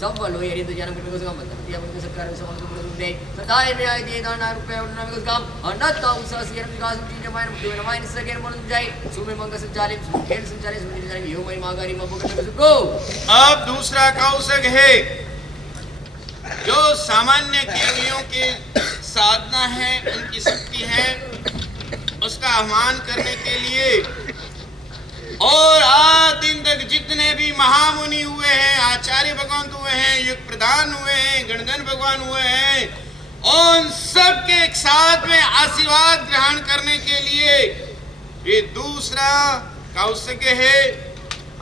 संवलो ये रिंद जानम के कसम बंद दिया मुझे सरकार से समझ को दे सदाए में आए दिए दाना रुपए उन्ना में काम अनंत उस सिरम विकास चीज मायन मुझे नवाइन सकेर मन जाए सुमे मंग संचालित खेल संचालित सुनी जाए यो मई मागारी मबो के को। अब दूसरा कौशक है जो सामान्य केवलियों के साधना है, उनकी शक्ति है, उसका आह्वान करने के लिए और आज दिन तक जितने भी महामुनि हुए हैं, आचार्य भगवान हुए हैं, युग प्रधान हुए हैं, गणधन भगवान हुए हैं, उन सब के एक साथ में आशीर्वाद ग्रहण करने के लिए ये दूसरा कौशक है।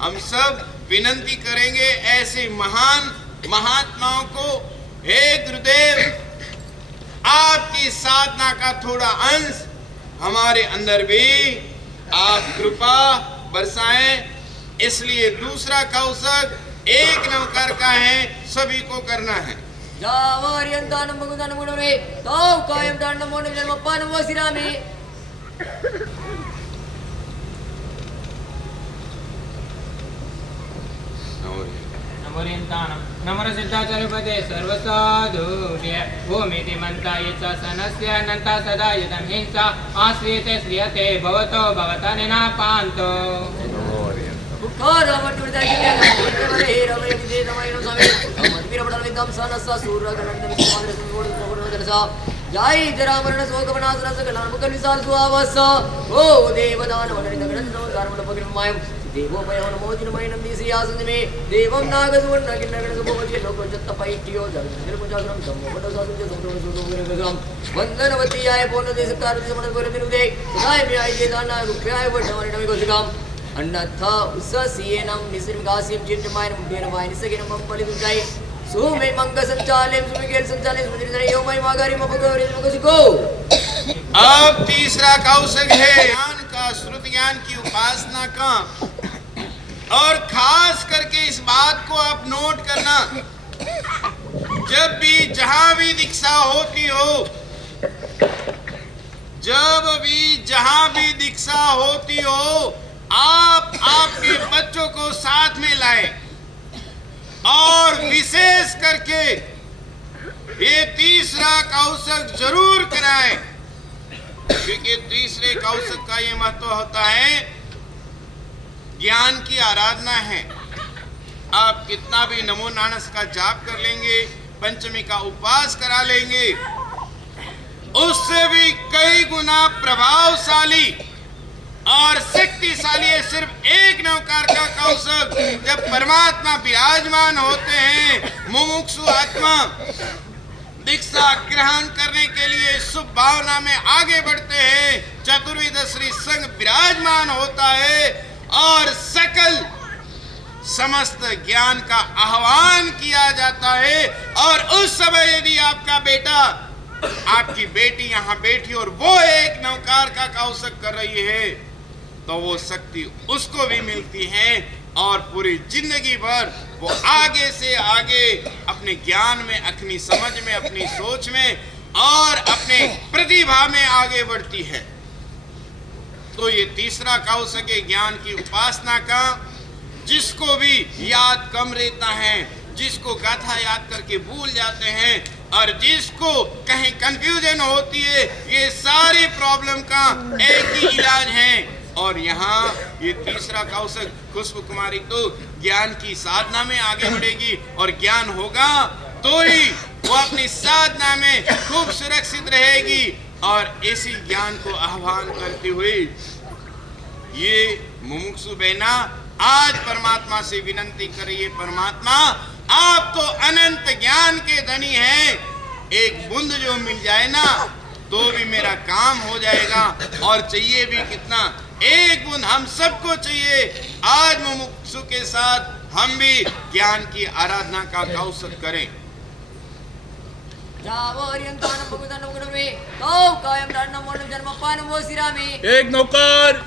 हम सब विनती करेंगे ऐसे महान महात्माओं को, हे गुरुदेव, आपकी साधना का थोड़ा अंश हमारे अंदर भी आप कृपा बरसाएं। इसलिए दूसरा कौशक 1 नवकार का है, सभी को करना है। जावरियंतानं मुगदानं गुणवे ताव कायम दानम वर्ण जन्म पान वो सिरामे नमोरियंतानं नमो सिद्धाचार्यपदे सर्वसाधुर्य भूमिति मन्त्राय च सनस्य अनन्ता सदा यदं हिंसा आश्रियते श्रियते भवतो भवता निनापान्तो जाई जरा मरण शोक विनाशन सकलान मुकल विशाल सुआवस ओ देवदान वनरि दगड़न नमस्कार मन पगिर मायम देवो पयवन मोजिन मय नंदी सियासन में देवम नाग सुवर्ण किन्नगण सुभोजे लोक जत्त पैट्यो जल निर्मुजाग्रम धम्मो बड़ सासु जे संतो सुतो गगम वंदनवती आय पोन देश कार देश मन गोरे दिनुदे सदाय में आय जे दाना रुपयाय वडवरि नमी गोसगम अन्नथा उससियेनम निसिरगासिम जिंजमायन मुदेन मायन सगिन मंपलि दुजाय सुमे मंग संचालेम सुमिगेल संचालेम सुमिदिन योमय मागारी मपगोरे मगसिको अब तीसरा कौशल है ज्ञान का, श्रुति ज्ञान की उपासना का। और खास करके इस बात को आप नोट करना, जब भी जहां भी दीक्षा होती हो, जब भी जहां भी दीक्षा होती हो, आप आपके बच्चों को साथ में लाएं और विशेष करके ये तीसरा कौशल जरूर कराएं, क्योंकि तीसरे कौशल का ये महत्व होता है, ज्ञान की आराधना है। आप कितना भी नमो नानस का जाप कर लेंगे, पंचमी का उपवास करा लेंगे, उससे भी कई गुना प्रभावशाली और शक्तिशाली है सिर्फ एक नवकार का कौशल। जब परमात्मा विराजमान होते हैं, मुमुक्षु आत्मा दीक्षा ग्रहण करने के लिए शुभ भावना में आगे बढ़ते हैं, चतुर्विध श्री संघ विराजमान होता है और सकल समस्त ज्ञान का आह्वान किया जाता है। और उस समय यदि आपका बेटा, आपकी बेटी यहाँ बैठी और वो एक नवकार का कौशल कर रही है, तो वो शक्ति उसको भी मिलती है और पूरी जिंदगी भर वो आगे से आगे अपने ज्ञान में, अपनी समझ में, अपनी सोच में और अपने प्रतिभा में आगे बढ़ती है। तो ये तीसरा कौशल है ज्ञान की उपासना का। जिसको भी याद कम रहता है, जिसको गाथा याद करके भूल जाते हैं और जिसको कहीं कंफ्यूजन होती है, ये सारी प्रॉब्लम का एक ही इलाज है। और यहाँ ये तीसरा कौशल खुशबू कुमारी तो ज्ञान की साधना में आगे बढ़ेगी और ज्ञान होगा तो ही वो अपनी साधना में खूब सुरक्षित रहेगी। और इसी ज्ञान को आह्वान करते हुए ये मुमुक्षु बहना आज परमात्मा से विनती कर रही है, परमात्मा आप तो अनंत ज्ञान के धनी हैं, एक बूंद जो मिल जाए ना तो भी मेरा काम हो जाएगा। और चाहिए भी कितना, एक बूंद हम सबको चाहिए। आज मुमुक्षु के साथ हम भी ज्ञान की आराधना का कौशल करें। एक नौकर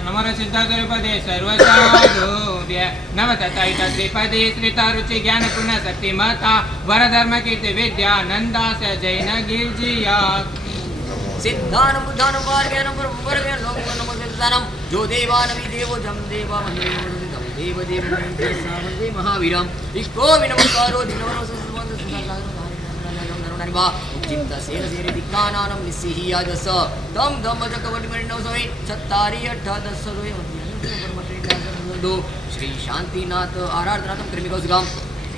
नमर सिद्धार्थे सर्वसाधुभ्य नवततायित त्रिपदी श्रितारुचि ज्ञान पुण्य शक्ति महता वरधर्म कीर्ति विद्या नंदास जैन गिरिजिया सिद्धानं बुद्धानं पार्ज्ञानं परमवर्गं लोकं नमो जो देवानवि देवो जम देवा मंदिरं देव देव सावंते महावीरं इको विनमस्कारो दिनवरो सुसुमंत सुधारणारो नरवा चिंता सेन सेरे दिक्कानानं निस्सिहियाजस तम धम्म जगवटि मरिणो सोई चत्तारि अष्टादश सोई दो श्री शांतिनाथ आराधनातं कृमिकौसुगम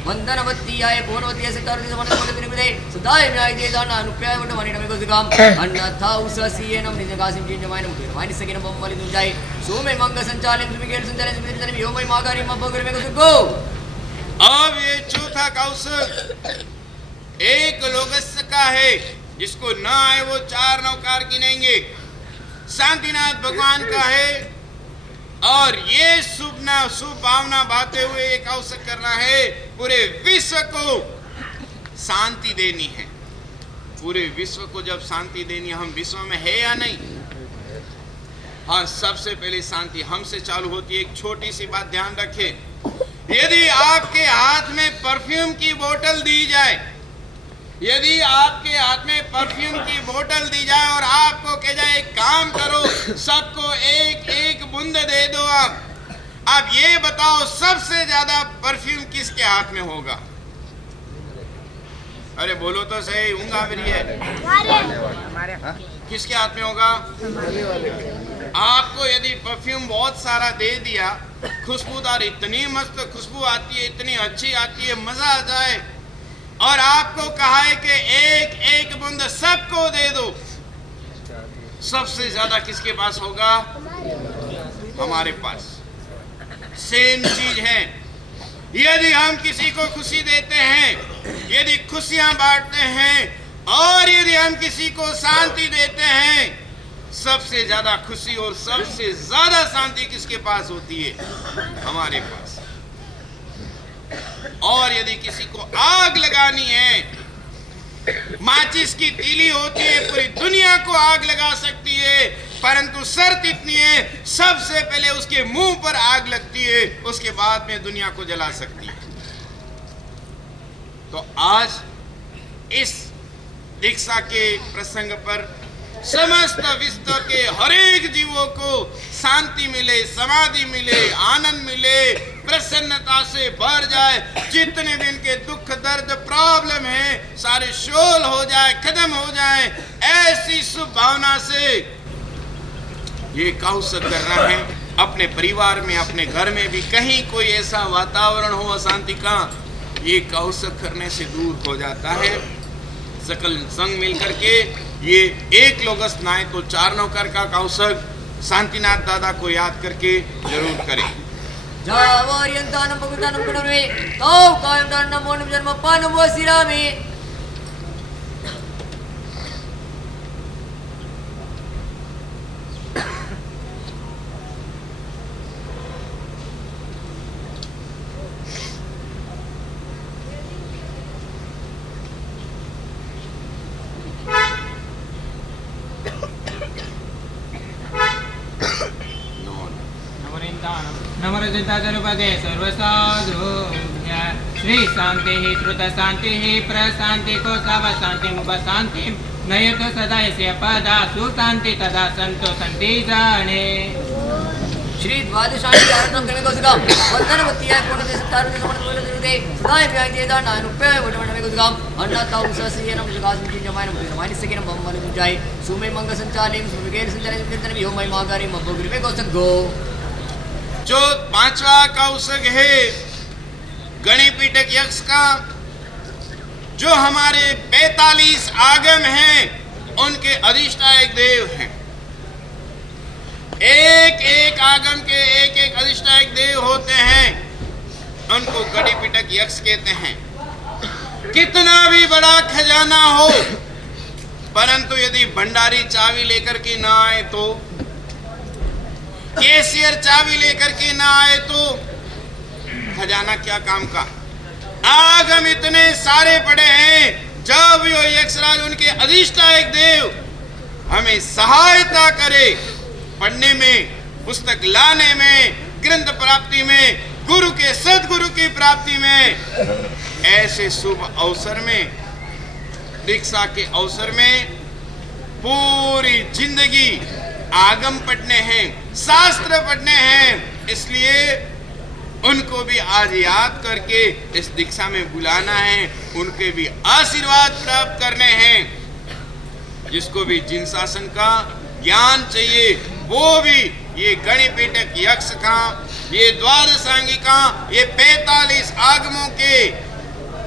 वंदनवती आय पूर्णवती सितार दिस मन बोले निमिदे सदाय न्याय दे दान अनुप्याय वट मनि नमे गोसुगम अन्नथा उससियेनम निजगासिम जिंजमायनम पेरवानि सगिन बम्मलि दुजाय सोमे मंग संचालन सुमिगेल संचालन सुमिदिन योमय मागारी मबगर में गोसुगो। अब ये चौथा कौशल एक लोकस्य का है, जिसको न आए वो चार नौकार गिनेंगे। शांतिनाथ भगवान का है और ये शुभ भावना बाते हुए एक अवसर करना है, पूरे विश्व को शांति देनी है। पूरे विश्व को जब शांति देनी, हम विश्व में है या नहीं? हाँ, सबसे पहले शांति हमसे चालू होती है। एक छोटी सी बात ध्यान रखें, यदि आपके हाथ में परफ्यूम की बोतल दी जाए, यदि आपके हाथ में परफ्यूम की बोतल दी जाए और आपको कह जाए एक काम करो, सबको एक एक बूंद दे दो, आप ये बताओ सबसे ज्यादा परफ्यूम किसके हाथ में होगा? अरे बोलो तो सही, ऊँगा फिर ये किसके हाथ में होगा? आपको यदि परफ्यूम बहुत सारा दे दिया, खुशबूदार, इतनी मस्त खुशबू आती है, इतनी अच्छी आती है, मजा आ जाए, और आपको कहा है कि एक एक बूंद सबको दे दो, सबसे ज्यादा किसके पास होगा? हमारे पास। सेम चीज है, यदि हम किसी को खुशी देते हैं, यदि खुशियां बांटते हैं, और यदि हम किसी को शांति देते हैं, सबसे ज्यादा खुशी और सबसे ज्यादा शांति किसके पास होती है? हमारे पास। और यदि किसी को आग लगानी है, माचिस की तीली होती है, पूरी दुनिया को आग लगा सकती है, परंतु शर्त इतनी है, सबसे पहले उसके मुंह पर आग लगती है, उसके बाद में दुनिया को जला सकती है। तो आज इस दीक्षा के प्रसंग पर समस्त विश्व के हर एक जीवों को शांति मिले, समाधि मिले, आनंद मिले, प्रसन्नता से भर जाए, जितने भी इनके दुख दर्द प्रॉब्लम है सारे शोल हो जाए, खत्म हो जाए, ऐसी शुभ भावना से ये कौशल करना है। अपने परिवार में, अपने घर में भी कहीं कोई ऐसा वातावरण हो अशांति का, ये कौशल करने से दूर हो जाता है। सकल संग मिलकर के ये एक लोग स्नाए तो चार नौकर का कौशल शांतिनाथ दादा को याद करके जरूर करें। जावर्यंतानं भगवतानं गुणवे तौ कायं दानं मोनं जन्म पानं वसिरामि। नमरजिताचरुपदे सर्वसाधुभ्य श्री शांतिः श्रुत शांतिः प्रशांति को सव शांतिम् उपशांतिम् नयतु सदा यस्य पदा सुशांति तदा संतो संति जाने। श्री द्वादशांति आरतं करने को सुगम वंदनवती है कोणते सतारने समन बोले दुर्गे सदाय व्याय देदा नाय रुपये वटवटमे को सुगम अन्नता उषसीयनम जगासं चिन्जमायनम विरमानि सकिनम बम्मन मुजाय सुमे मंग संचालिम सुमिगेर संचालिम चिंतन विहो मय मागारी मब्बुग्रिवे को सगो। जो पांचवा कौशक है गणिपीठक यक्ष का, जो हमारे 45 आगम हैं उनके अधिष्ठायक देव हैं। एक एक आगम के एक एक अधिष्ठायक देव होते हैं, उनको गणिपीठक यक्ष कहते हैं। कितना भी बड़ा खजाना हो, परंतु यदि भंडारी चाबी लेकर के ना आए तो, कैशियर चाबी लेकर के ना आए तो खजाना क्या काम का। आगम इतने सारे पड़े हैं, जब यो यक्षराज उनके अधिष्ठायक देव हमें सहायता करे पढ़ने में, पुस्तक लाने में, ग्रंथ प्राप्ति में, गुरु के सदगुरु की प्राप्ति में, ऐसे शुभ अवसर में, दीक्षा के अवसर में पूरी जिंदगी आगम पढ़ने हैं, शास्त्र पढ़ने हैं, इसलिए उनको भी आज याद करके इस दीक्षा में बुलाना है, उनके भी आशीर्वाद प्राप्त करने हैं। जिसको भी जिन शासन का ज्ञान चाहिए वो भी ये गणिपीठक यक्ष का, ये द्वादशांगी का, ये 45 आगमों के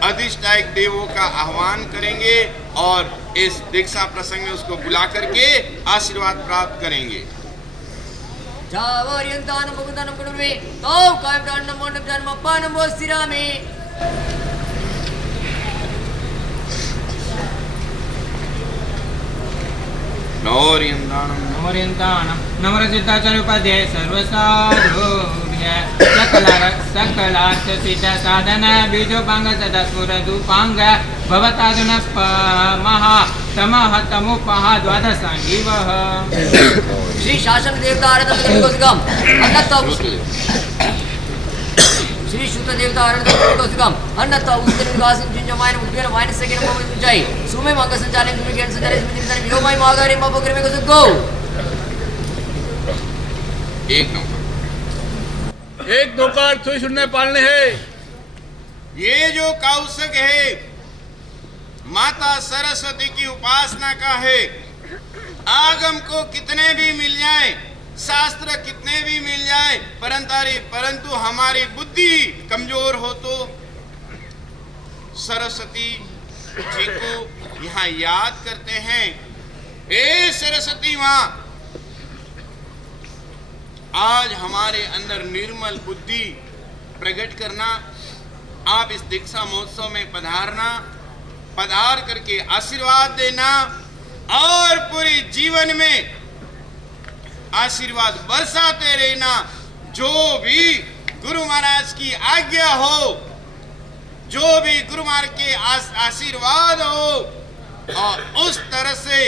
अधिष्ठायक देवों का आह्वान करेंगे और इस दीक्षा प्रसंग में उसको बुला करके आशीर्वाद प्राप्त करेंगे। जावर्यंतानं भगवतानं गुणवे तौ कायं दानं मोनं जन्म पानं वसिरामि। नमोरियंतानं नमरजिताचरुपदे सर्वसाधुभ्य सकलार्थ सिद्ध साधन बीजोपांग सदा स्फुरदुपांग भवतादुनः महा तमः तमुपः द्वादशांगी वः। श्री शासन देवता आराधन करने को सुगम अन्नता श्री शुद्ध देवता आराधन करने को सुगम अन्नता उसके निवासन जिंजमायन मुद्वेन मायन से के नमो मुजाई सुमे मंग संचालन सुमे ज्ञान संचालन सुमे चिंतन विलोमय मागारी मबोग्रे में को सुगो। एक नौकर थोड़ी सुनने पालने है। ये जो कौशक है माता सरस्वती की उपासना का है। आगम को कितने भी मिल जाए, शास्त्र कितने भी मिल जाए परंतु हमारी बुद्धि कमजोर हो तो सरस्वती जी को यहाँ याद करते हैं। हे सरस्वती माँ, आज हमारे अंदर निर्मल बुद्धि प्रकट करना, आप इस दीक्षा महोत्सव में पधार करके आशीर्वाद देना और पूरे जीवन में आशीर्वाद बरसाते रहना। जो भी गुरु महाराज की आज्ञा हो, जो भी गुरु महाराज के आशीर्वाद हो, और उस तरह से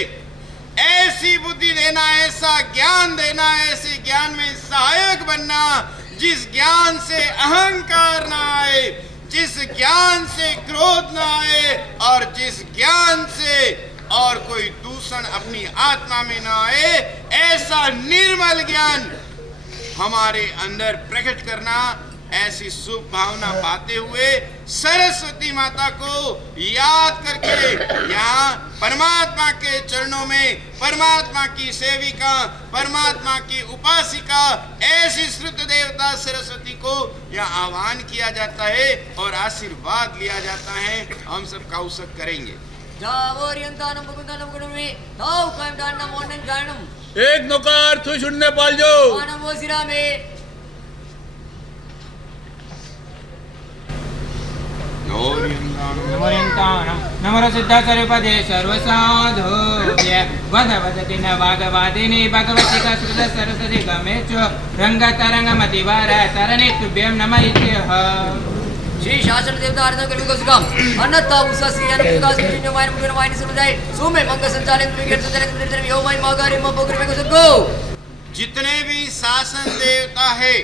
ऐसी बुद्धि देना, ऐसा ज्ञान देना, ऐसे ज्ञान में सहायक बनना जिस ज्ञान से अहंकार ना आए, जिस ज्ञान से क्रोध ना आए, और जिस ज्ञान से और कोई दूषण अपनी आत्मा में ना आए, ऐसा निर्मल ज्ञान हमारे अंदर प्रकट करना। ऐसी शुभ भावना पाते हुए सरस्वती माता को याद करके यहाँ परमात्मा के चरणों में परमात्मा की सेविका, परमात्मा की उपासिका, ऐसी श्रुत देवता सरस्वती को यहाँ आह्वान किया जाता है और आशीर्वाद लिया जाता है। हम सब कौशक करेंगे। एक नौकर तू सुनने पाल जो नमो सिद्धाचार्यपदे सर्वसाधुभ्य वद वदति न भागवादिनी भगवती का श्रुत सरस्वती गमेचो रंगतरंगमतिवार तरणे तुभ्यं नमः इत्यः। श्री शासन देवता आराधना कर्मी को सुगम अन्नता उषा श्री अनंतकास पुण्य मायन पुण्य मायन समुदाय सुमे मंगल संचालन विकेट संचालन निर्धन यो माय मागारी म पोकर में को सको। जितने भी शासन देवता है,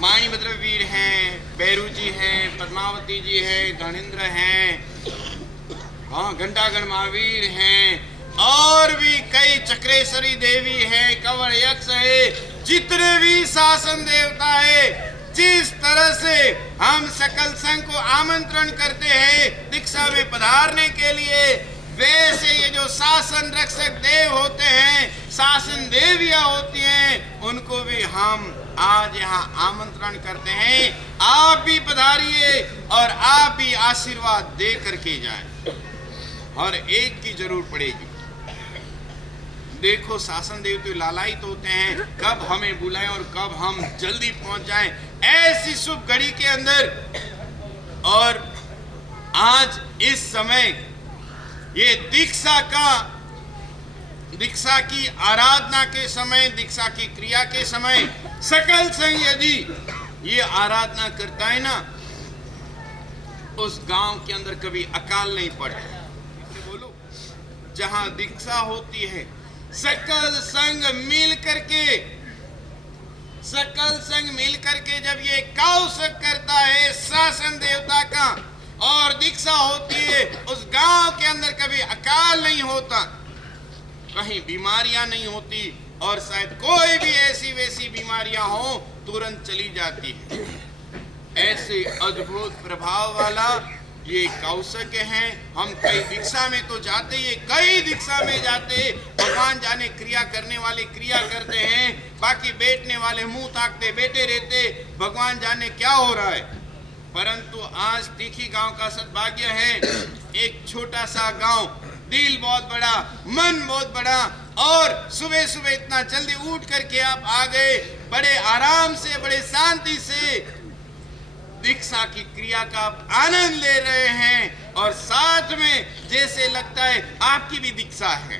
माणिभद्र वीर हैं, भैरू जी हैं, पद्मावती जी हैं, गणेंद्र हैं, घंटागण महावीर हैं, और भी कई चक्रेश्वरी देवी हैं, कंवर यक्ष है, जितने भी शासन देवता है, जिस तरह से हम सकल संघ को आमंत्रण करते हैं दीक्षा में पधारने के लिए, वैसे ये जो शासन रक्षक देव होते हैं, शासन देवियां होती हैं, उनको भी हम आज यहाँ आमंत्रण करते हैं। आप भी पधारिए और आप भी आशीर्वाद दे करके जाएं। और एक की जरूर पड़ेगी, देखो शासन देव तो लालायित होते हैं कब हमें बुलाएं और कब हम जल्दी पहुंच जाएं ऐसी शुभ घड़ी के अंदर। और आज इस समय ये दीक्षा की आराधना के समय, दीक्षा की क्रिया के समय सकल संघ यदि ये आराधना करता है ना, उस गांव के अंदर कभी अकाल नहीं पड़ता। बोलो, जहां दीक्षा होती है सकल संघ मिल करके जब ये कौशक करता है शासन देवता का और दीक्षा होती है, उस गांव के अंदर कभी अकाल नहीं होता, कहीं बीमारियां नहीं होती, और शायद कोई भी ऐसी वैसी बीमारियां हो तुरंत चली जाती है। ऐसे अद्भुत प्रभाव वाला ये कौशक हैं। हम कई दीक्षा में तो जाते, ये कई दीक्षा में जाते, भगवान जाने क्रिया करने वाले क्रिया करते हैं, बाकी बैठने वाले मुंह ताकते बैठे रहते, भगवान जाने क्या हो रहा है। परंतु आज तीखी गांव का सद्भाग्य है, एक छोटा सा गांव, दिल बहुत बड़ा, मन बहुत बड़ा, और सुबह सुबह इतना जल्दी उठ करके आप आ गए, बड़े आराम से, बड़े शांति से दीक्षा की क्रिया का आप आनंद ले रहे हैं, और साथ में जैसे लगता है आपकी भी दीक्षा है।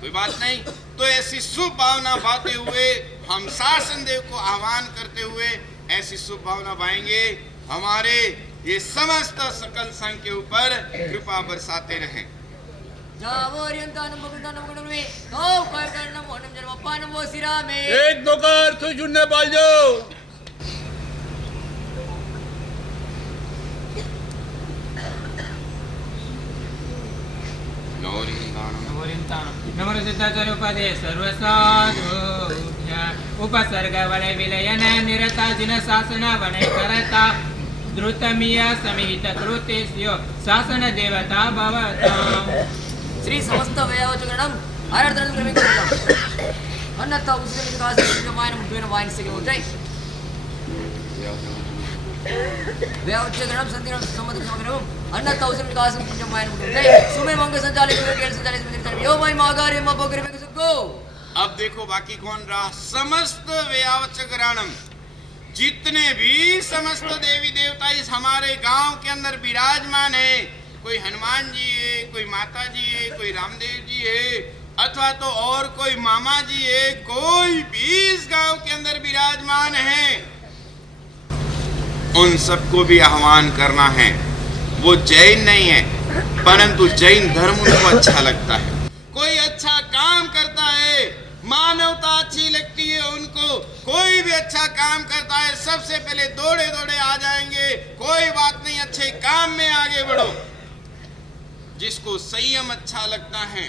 कोई बात नहीं, तो ऐसी शुभ भावना पाते हुए हम शासन देव को आह्वान करते हुए ऐसी शुभ भावना पाएंगे, हमारे ये समस्त सकल संघ के ऊपर कृपा बरसाते रहें। एक नौकर तू सुनने पाल जाओ। नमो सिद्धाचार्योपदे सर्वसाधुभ्य उपसर्ग वलय विलयन निरता जिन शासन वनय करता द्रुतमिय समिहित कृतेस्यो शासन देवता भवताम्। श्री समस्त वैयावचरणम आराधना करने को अन्नता उसके विकास के मायने मुद्दे न वाइन से के होते वे उच्चतरम संधिरम संबंध समग्रम अन्नता उसके विकास के मायने मुद्दे सुमे मंग संचालित के संचालित में यो भाई मागारे म बकरे में को अब देखो बाकी कौन रहा। समस्त व्यावचकरणम, जितने भी समस्त देवी देवता इस हमारे गांव के अंदर विराजमान है, कोई हनुमान जी है, कोई माता जी है, कोई रामदेव जी है, अथवा तो और कोई मामा जी है, कोई भी इस गांव के अंदर विराजमान है, उन सबको भी आह्वान करना है। वो जैन नहीं है, परंतु जैन धर्म उनको अच्छा लगता है। कोई अच्छा काम करता है, मानवता अच्छी लगती है उनको, कोई भी अच्छा काम करता है सबसे पहले दौड़े दौड़े आ जाएंगे, कोई बात नहीं, अच्छे काम में आगे बढ़ो। जिसको संयम अच्छा लगता है,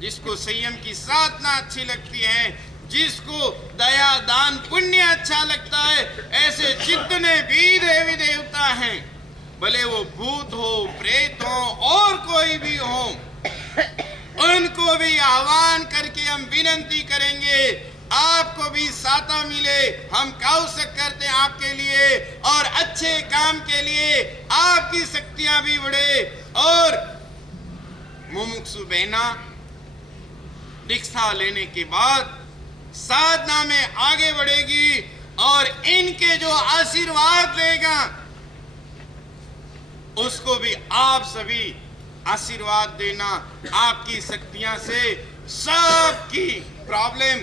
जिसको संयम की साधना अच्छी लगती है, जिसको दया दान पुण्य अच्छा लगता है, ऐसे जितने भी देवी देवता हैं, भले वो भूत हो, प्रेत हो और कोई भी हो, उनको भी आह्वान करके हम विनंती करेंगे आपको भी साता मिले। हम कौशक करते हैं आपके लिए और अच्छे काम के लिए आपकी शक्तियां भी बढ़े। और मुमुक्षु बहना दीक्षा लेने के बाद साधना में आगे बढ़ेगी और इनके जो आशीर्वाद लेगा उसको भी आप सभी आशीर्वाद देना। आपकी शक्तियां से सबकी प्रॉब्लम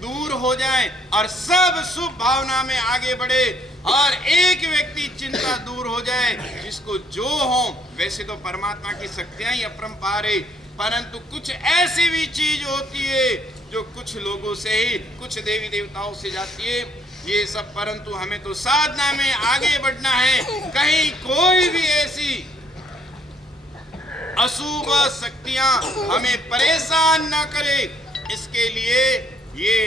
दूर हो जाए और सब शुभ भावना में आगे बढ़े और एक व्यक्ति चिंता दूर हो जाए। जिसको जो हो, वैसे तो परमात्मा की शक्तियां ही अपरंपार है, परंतु कुछ ऐसी भी चीज होती है जो कुछ लोगों से ही, कुछ देवी देवताओं से जाती है, ये सब। परंतु हमें तो साधना में आगे बढ़ना है, कहीं कोई भी ऐसी अशुभ शक्तियां हमें परेशान न करे। इसके लिए ये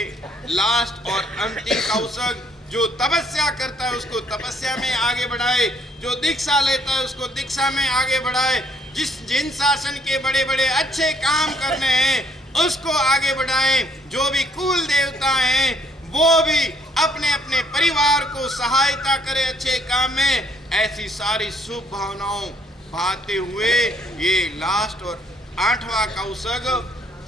लास्ट और अंतिम कौशक, जो तपस्या करता है उसको तपस्या में आगे बढ़ाए, जो दीक्षा लेता है उसको दीक्षा में आगे बढ़ाए, जिन शासन के बड़े बड़े अच्छे काम करने हैं उसको आगे बढ़ाएं। जो भी कुल देवता हैं वो भी अपने अपने परिवार को सहायता करे अच्छे काम में। ऐसी सारी शुभ भावनाओं भाते हुए ये लास्ट और 8वां कौशक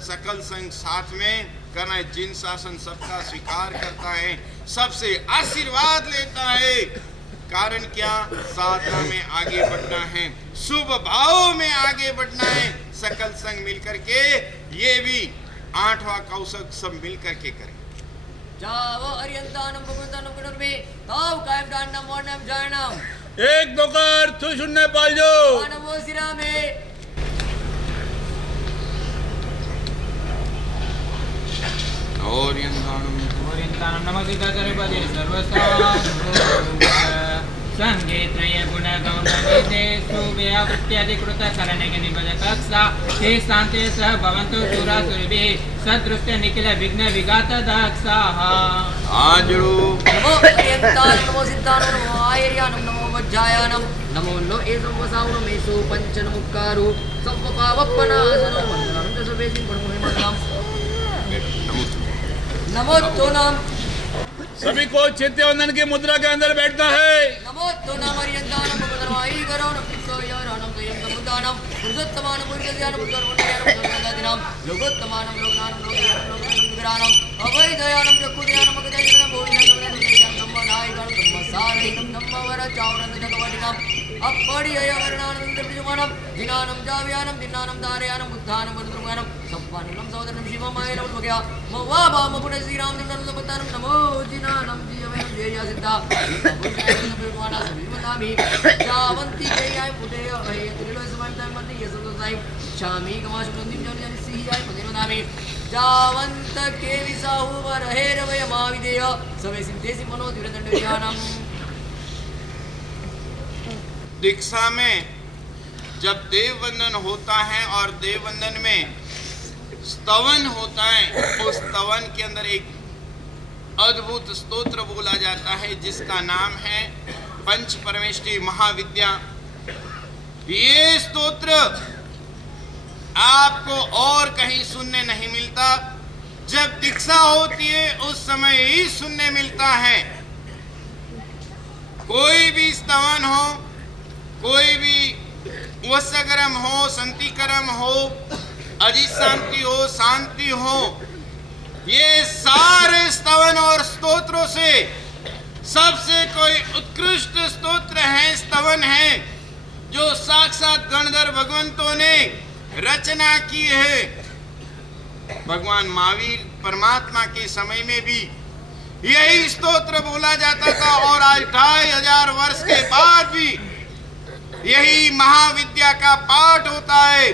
सकल संघ साथ में करना है। जिन शासन सबका स्वीकार करता है, सबसे आशीर्वाद लेता है। कारण क्या? साधना में आगे बढ़ना है, शुभ भाव में आगे बढ़ना है। सकल संघ मिलकर के ये भी 8वां कौशक सब मिलकर के करें। जावो अरियंतानम भगवंतानम गुणर्मे ताव कायम दानम वर्णम जयनम एक दोकर तू सुनने पाल जो नमो सिरा में ओरियंतानम नमस्ते पदे सर्वसाधु संगे त्रय गुण गौण विदे सुव्यावृत्याधिकृत शरणगे निबध कक्षा ते शांते सह भवन्तु सुरासुरभिः सदृष्ट निखिल विघ्न विघात दक्षाः आजड़ो नमो अरियंतानम नमो सिद्धानम नमो आयर्यानम नमो वज्जायानम नमो नो एसो वसावनो मेसो पंचनमुक्कारो संपपावपनासनो वंदनं च सवेसिं परमोहिमतम नमो तो नाम सभी को चित्तवंदन की मुद्रा के अंदर बैठना है। नमो तो नाम अरियंतानम भगवन्माई गरौन पित्तो यारानम तयं समुदानम पुरुषोत्तमानम पुरुषज्ञानम पुरुषवर्णज्ञानम पुरुषज्ञानम लोकोत्तमानम लोकनानम लोकनानम विग्रहानम अवैधयानम चक्षुदयानम अगजयनम भोजनम नमो नायकम नमो सारहितम नमो वर चावरंत जगवटिनम अपरियवर्णानम त्रिजुमानम जिनानम जाव्यानम दिनानम दारयानम बुद्धानम वरुद्रमानम संपानम सौदरम शिवमायनम वगया मवाबा मपुण श्री राम नमो बतानम नमो जिनानम जीवयम जया सिद्धा भगवाना सविमनामि जावंती जयाय पुदेय अहे त्रिलोय समायताय मन्नि यसोदाय शामी कमाशुनंदिम जन सिहियाय पदेवनामि जावंत के विसाहु वरहे रवय महाविदेय सवे सिद्धेसि मनो दिव्यदंड ज्ञानम। दीक्षा में जब देव वंदन होता है और देव वंदन में स्तवन होता है, उस स्तवन के अंदर एक अद्भुत स्तोत्र बोला जाता है जिसका नाम है पंच परमेष्टि महाविद्या। ये स्तोत्र आपको और कहीं सुनने नहीं मिलता। जब दीक्षा होती है उस समय ही सुनने मिलता है। कोई भी स्तवन हो, कोई भी वत्सकर्म हो, संतिकर्म हो, अजित शांति हो, शांति हो, ये सारे स्तवन और स्तोत्रों से सबसे कोई उत्कृष्ट स्तोत्र है, स्तवन है, जो साक्षात गणधर भगवंतों ने रचना की है। भगवान महावीर परमात्मा के समय में भी यही स्तोत्र बोला जाता था और आज 2500 वर्ष के बाद भी यही महाविद्या का पाठ होता है,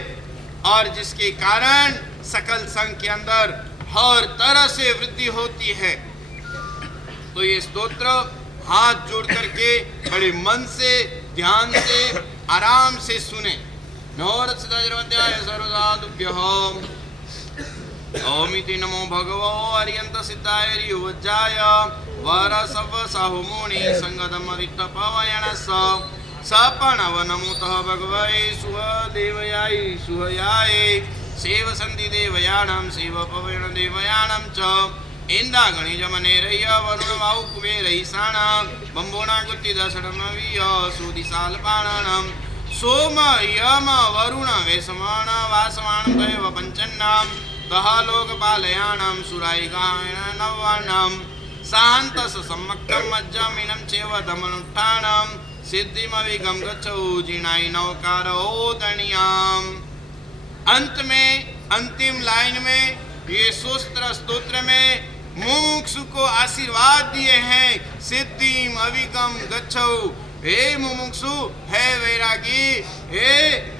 और जिसके कारण सकल संघ के अंदर हर तरह से वृद्धि होती है। तो ये स्तोत्र हाथ जोड़ करके बड़े मन से, ध्यान से, आराम से सुने। नवरत्सदाय सर्वसाधुभ्यः ओमिति नमो भगवो अर्यंत सिद्धाय रिवज्जाय वरसव साहुमुनि संगदमरित पवयणस सपणव नमोतः भगवये सुहदेवयाय सुहयाय सेव संधि देवयाणं सेव पवयण देवयाणं च इंदागणि जमनेरय वरुण वाहु कुबेरैषाण बंबोणा गुत्ति दशनमविय सुदिशालपाणं सोम यम वरुण वेशमाण वासमाण दैव पंचन्नाम तह लोकपालयाणं सुरायिकायण नवाणं साहन्तस सम्मक्तं मज्जमिनं चैव दमनुत्थानं सिद्धिमविगम गच्छौ जिनाय नवकारोदणीयाम्। अंत में, अंतिम लाइन में ये स्तोत्र में मुमुक्षु को आशीर्वाद दिए हैं, सिद्धिम अविगम गच्छौ। हे मुमुक्षु, हे वैरागी, हे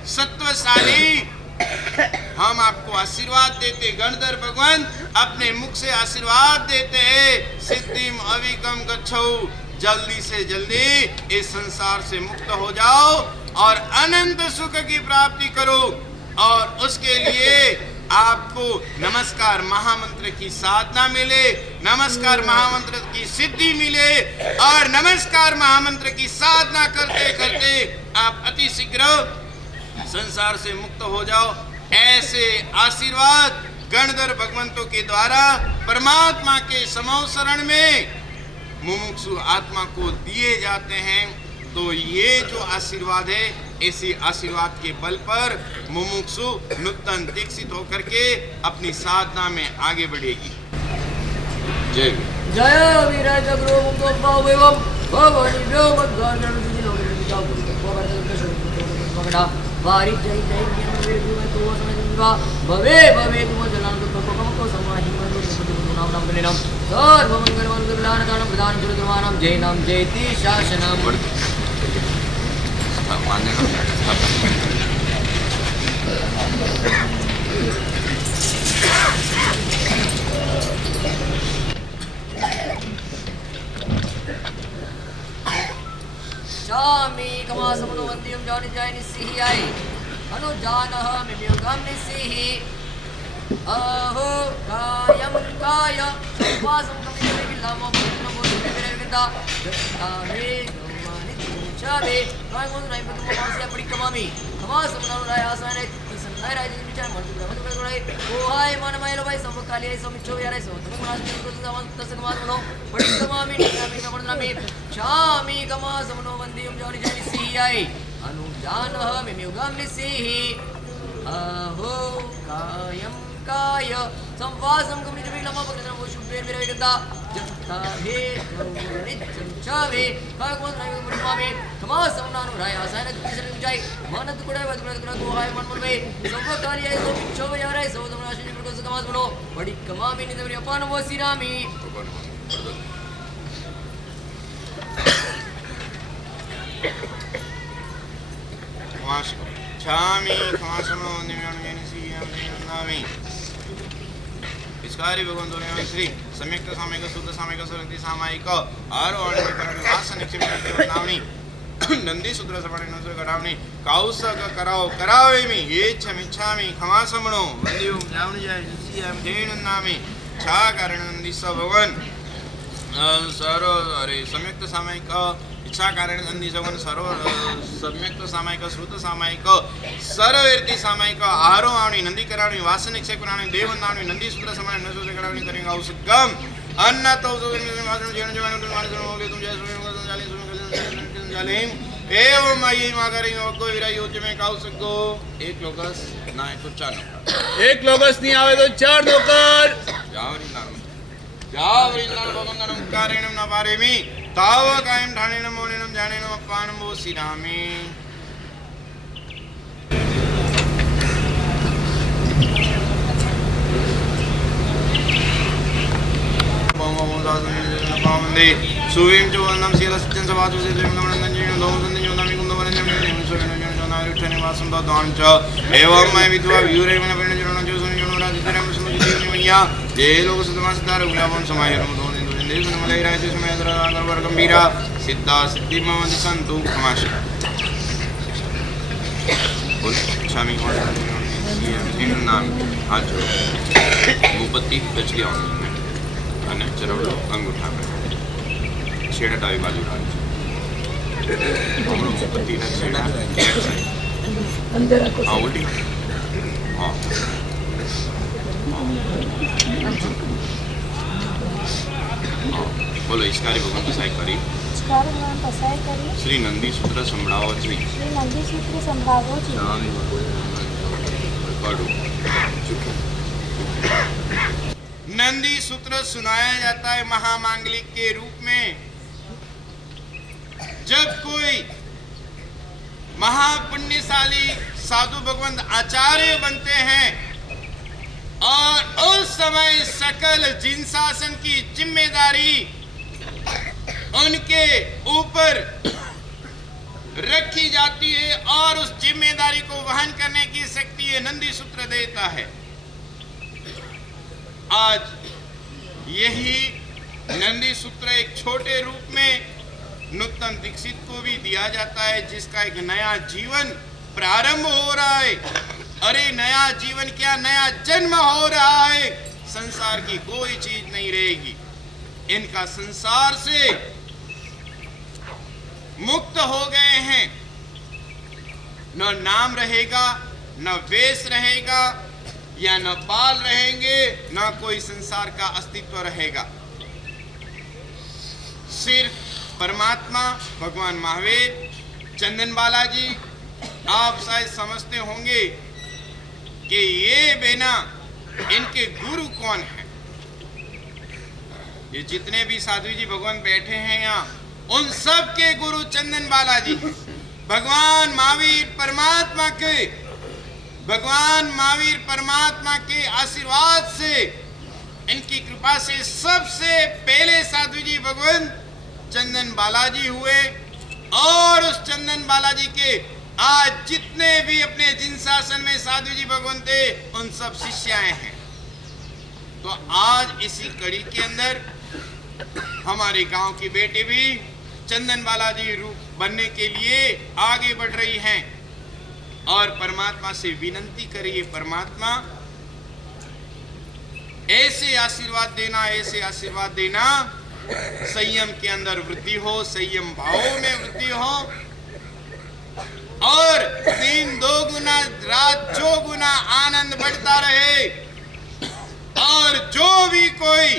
सत्वशाली, हम आपको आशीर्वाद देते। गणधर भगवान अपने मुख से आशीर्वाद देते हैं, सिद्धिम अविगम गच्छौ, जल्दी से जल्दी इस संसार से मुक्त हो जाओ और अनंत सुख की प्राप्ति करो। और उसके लिए आपको नमस्कार महामंत्र की साधना मिले, नमस्कार महामंत्र की सिद्धि मिले, और नमस्कार महामंत्र की साधना करते करते आप अति शीघ्र संसार से मुक्त हो जाओ। ऐसे आशीर्वाद गणधर भगवंतों के द्वारा परमात्मा के समोसरण में मुमुक्षु आत्मा को दिए जाते हैं। तो ये जो आशीर्वाद है, इसी आशीर्वाद के बल पर मुमुक्षु नूतन दीक्षित होकर के अपनी साधना में आगे बढ़ेगी। जय जय वीराय जगरो मुक्तो भावेवम भवनि व्योमद्वारं जिलोकं विचार वारी जय जय वीर वीर तो समझवा भवे भवे तुम जलान को समाहि मन नाम नाम लेनाम सर्व मंगल मंगल दान दान प्रदान गुरुद्वाराम जय नाम जयति शासनम शामी कमा समनो वंदियम जानि जाय निसिहि आय अनुजानः मिम्योगम निसिहि अहो कायम काय वासं कमिते विलामो नमो देवेंदा आमे चावे काय मन नाही पण मासे अपडी कमामी कमा समनो राय आसाने संधाय राय विचार मन राय ओ हाय मन मायलो बाई समकाली समिचो यार सो तुम आज को जमान तस कमा मनो पडी कमामी निकामी पण नामी शामी कमा समनो वंदियम जानि जानि सी आय अनुजानः मिम्योगम निसिहि अहो कायम काय संवासं कमनि जबि लमा पकड़ना वो शुभेर मेरे गंदा जत्ता हे नित्यं चावे काय कोण नाही मुर्मामे कमा समनानु राय आसाय न किसे जाय मानत कुडे वदकुडे को हाय मन मनवे संवकाली आहे सो पिछो यार आहे सो तुम राशि को समाज बनो बड़ी कमा में निदवरी अपन वो सिरामी माश छामी खासनो निम्यान में सी नामी इसकारी भगवान दोने श्री सम्यक्त सामयिक शुद्ध सामयिक सरंती सामायिक आरो अणिकरण वास निक्षेप नामनी नंदी सूत्र सपणे नसो गडावनी काउसक कराओ करावेमी येच्छमिच्छामि खमासमणो वंदियो जावनी जाय सीएम देन नामी छा कारण नंदी स भगवान सरो अरे सम्यक्त सामयिक दीक्षा कारण नंदी सवन सर्व सम्यक सामायिक श्रुत सामायिक सर्ववर्ती सामायिक आहारो आवणी नंदी करावणी वासनिक से पुराणी देवनावणी नंदी सूत्र समान नसो से करावणी करेंगे औसगम अन्न तो जीवन जीवन तुम जय जालिम एवं माई मागरी को विराई उच्च में काउ सको एक लोकस ना एक तो चार नौकर एक लोगस नहीं आवे तो 4 नौकर जावरिंदान भगवंतनम कारेणम न पारेमि ताव कायम ढाणेनम मोनेनम जानेनम अपानम वो सिरामि पावंदे सुविम च वंदम सिरसत्यं सवाचो से देवं नमनं जीवं दोम संदि योनामि कुंद वरन जमने सुविन जन जनारि उठने वासं दान च एवं मैं विद्वा व्यूरे मन परिण जन जो सुनि जन राजितरम समझ जीवनि मैया जे लोक सतमा सिद्धार गुणावन समायरम दोन इंद्र देव नमले राज समय दर आगर वर गंभीरा सिद्धा सिद्धि ममति संतु खमाश बोल स्वामी और इन नाम हाथ जोड़ो मुपत्ति टच लिया અને ચરવડો અંગૂઠા પર છેડા ડાબી બાજુ રાખજો હમણાં મુપત્તિના છેડા એક સાઈડ હા ઉલટી હા બોલો ઈશ્કારી ભગવાન પસાઈ કરી શ્રી નંદી સૂત્ર સંભળાવો છે પઢો ચૂકો नंदी सूत्र सुनाया जाता है महामांगलिक के रूप में जब कोई महापुण्यशाली साधु भगवंत आचार्य बनते हैं और उस समय सकल जिन शासन की जिम्मेदारी उनके ऊपर रखी जाती है और उस जिम्मेदारी को वहन करने की शक्ति ये नंदी सूत्र देता है। आज यही नंदी सूत्र एक छोटे रूप में नूतन दीक्षित को भी दिया जाता है जिसका एक नया जीवन प्रारंभ हो रहा है। अरे नया जीवन क्या नया जन्म हो रहा है। संसार की कोई चीज नहीं रहेगी, इनका संसार से मुक्त हो गए हैं। न नाम रहेगा न वेश रहेगा या न बाल रहेंगे न कोई संसार का अस्तित्व रहेगा। सिर्फ परमात्मा भगवान महावीर चंदन बालाजी आप शायद समझते होंगे कि ये बिना इनके गुरु कौन है। ये जितने भी साधु जी भगवान बैठे हैं यहाँ उन सब के गुरु चंदन बालाजी हैं। भगवान महावीर परमात्मा के आशीर्वाद से इनकी कृपा से सबसे पहले साधु जी भगवान चंदन बालाजी हुए और उस चंदन बालाजी के आज जितने भी अपने जिन शासन में साधु जी भगवान थे उन सब शिष्याएं हैं। तो आज इसी कड़ी के अंदर हमारे गांव की बेटी भी चंदन बालाजी रूप बनने के लिए आगे बढ़ रही हैं और परमात्मा से विनती करिए, परमात्मा ऐसे आशीर्वाद देना संयम के अंदर वृद्धि हो, संयम भावों में वृद्धि हो और दिन दो गुना रात जो गुना आनंद बढ़ता रहे। और जो भी कोई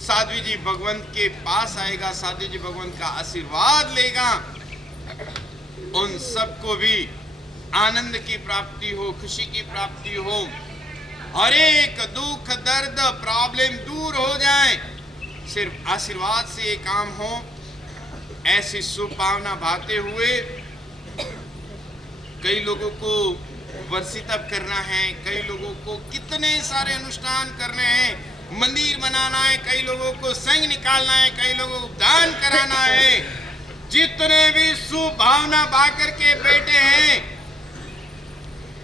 साधु जी भगवंत के पास आएगा, साधु जी भगवंत का आशीर्वाद लेगा, उन सबको भी आनंद की प्राप्ति हो, खुशी की प्राप्ति हो, हर एक दुख दर्द प्रॉब्लम दूर हो जाए। सिर्फ आशीर्वाद से ये काम हो। ऐसी शुभ भावना भाते हुए कई लोगों को वर्षितप करना है, कई लोगों को कितने सारे अनुष्ठान करने हैं, मंदिर बनाना है, कई लोगों को संग निकालना है, कई लोगों को दान कराना है। जितने भी शुभ भावना भाकर के बैठे हैं,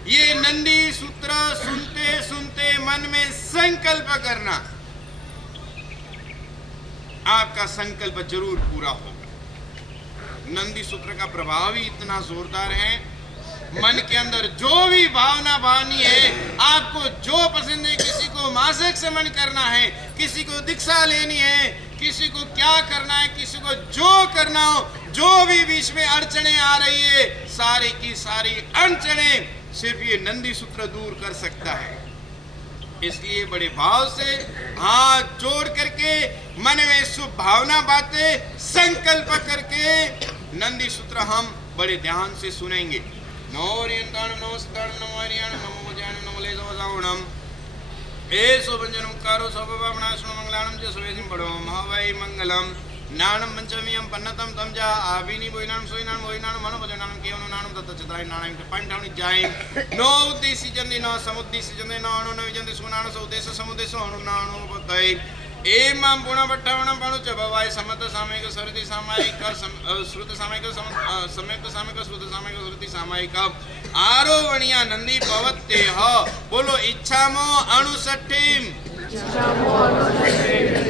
ये नंदी सूत्र सुनते सुनते मन में संकल्प करना, आपका संकल्प जरूर पूरा होगा। नंदी सूत्र का प्रभाव ही इतना जोरदार है। मन के अंदर जो भी भावना भावनी है, आपको जो पसंद है, किसी को मासिक समन करना है, किसी को दीक्षा लेनी है, किसी को क्या करना है, किसी को जो करना हो, जो भी बीच में अड़चने आ रही है, सारी की सारी अड़चने सिर्फ ये नंदी सूत्र दूर कर सकता है। इसलिए बड़े भाव से हाथ जोड़ करके मन में शुभ भावना बातें संकल्प करके नंदी सूत्र हम बड़े ध्यान से सुनेंगे। मंगलम नानम पंचमीयम पन्नतम तमजा आविनी बोइनाम सोइनाम मोइनाम मनोपजनाम केवनो नानम तत्तचताय नानम पंठावनि जाय नो उद्देश्य जन्दी नो समुद्देश्य जन्दी नो अनु नविजन्ति सुनान सौदेश समुदेश अनु नानो पतय एमं गुणवट्टवणं पणुच भवाय समत सामयिक सरति सामयिक श्रुत सामयिक सम्यक्त सामयिक श्रुत सामयिक श्रुति सामयिक आरोवणिया नंदी पवत्ते ह बोलो इच्छामो अणुसठिम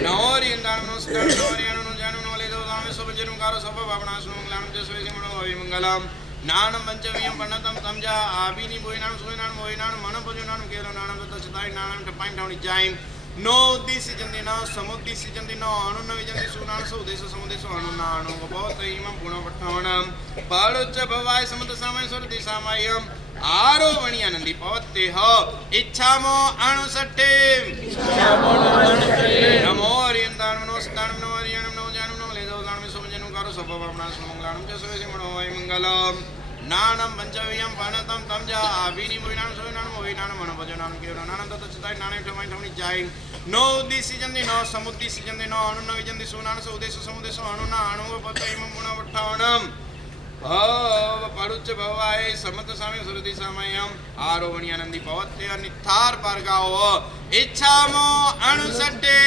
नौरी नमस्कार नौरी अनु जानु नोले दो नाम सब जनु कारो सब भावना सुनो मंगलम जसवे सिमणो हरि मंगलम नानम पंचमीयम पन्नतम तमजा आबिनी बोइनाम सोइनाम मोइनाम मनोपजनाम केलो नानम तत्तचताय नानम टपाइन ठावनि जाय नो उद्देश्य जन्दी नो समुद्देश्य जन्दी नो अनु नविजन्ति सुनान सौदेश समुदेश अनु नानो बहुत इमं गुणवट्टवणं पालोच भवाय समत सामय सरति सामयम आरोवणिया नंदी पवत्ते ह इच्छामो अणुसट्टे नमो हरियंतान नमस्तान नमो हरियंतान नमो जानम नमो लेदो गाणमे समजनु कारो सब भावना मंगलाम जसवे सिमणो वै मंगलम नानम पंचमीयम पन्नतम तमजा आविनी बोइनाम सोइनाम मोइनाम मनोपजनाम केवलो नानम तत्तचताय नानम ठमाय ठमनि जाय नो उद्देश्य जन्दी नो समुद्देश्य जन्दी नो अनु नविजन्ति सुनान सौदेश समुदेश अनु नानो पतय इमं गुणवट्टवणं भव परुच भवाय समत सामय सुरति सामयम आरोवणिया नंदी पवत्ते निथार पारगाओ इच्छामो अणुसट्टे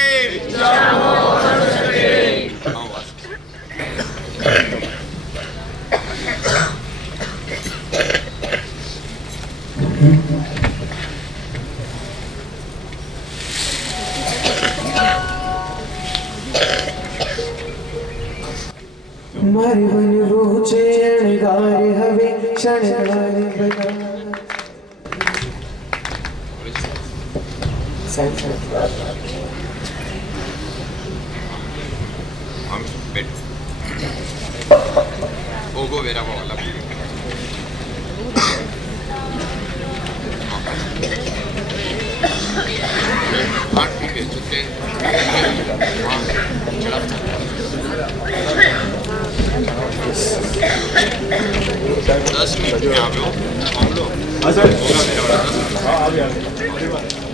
मारे बन रोचे अणगारे हवे क्षणगारे बना हम बैठ ओगो वेरा वाला हाँ ठीक है चलते 10 मिनट में आप लोग हम लोग होगा मेरा वाला 10 मिनट।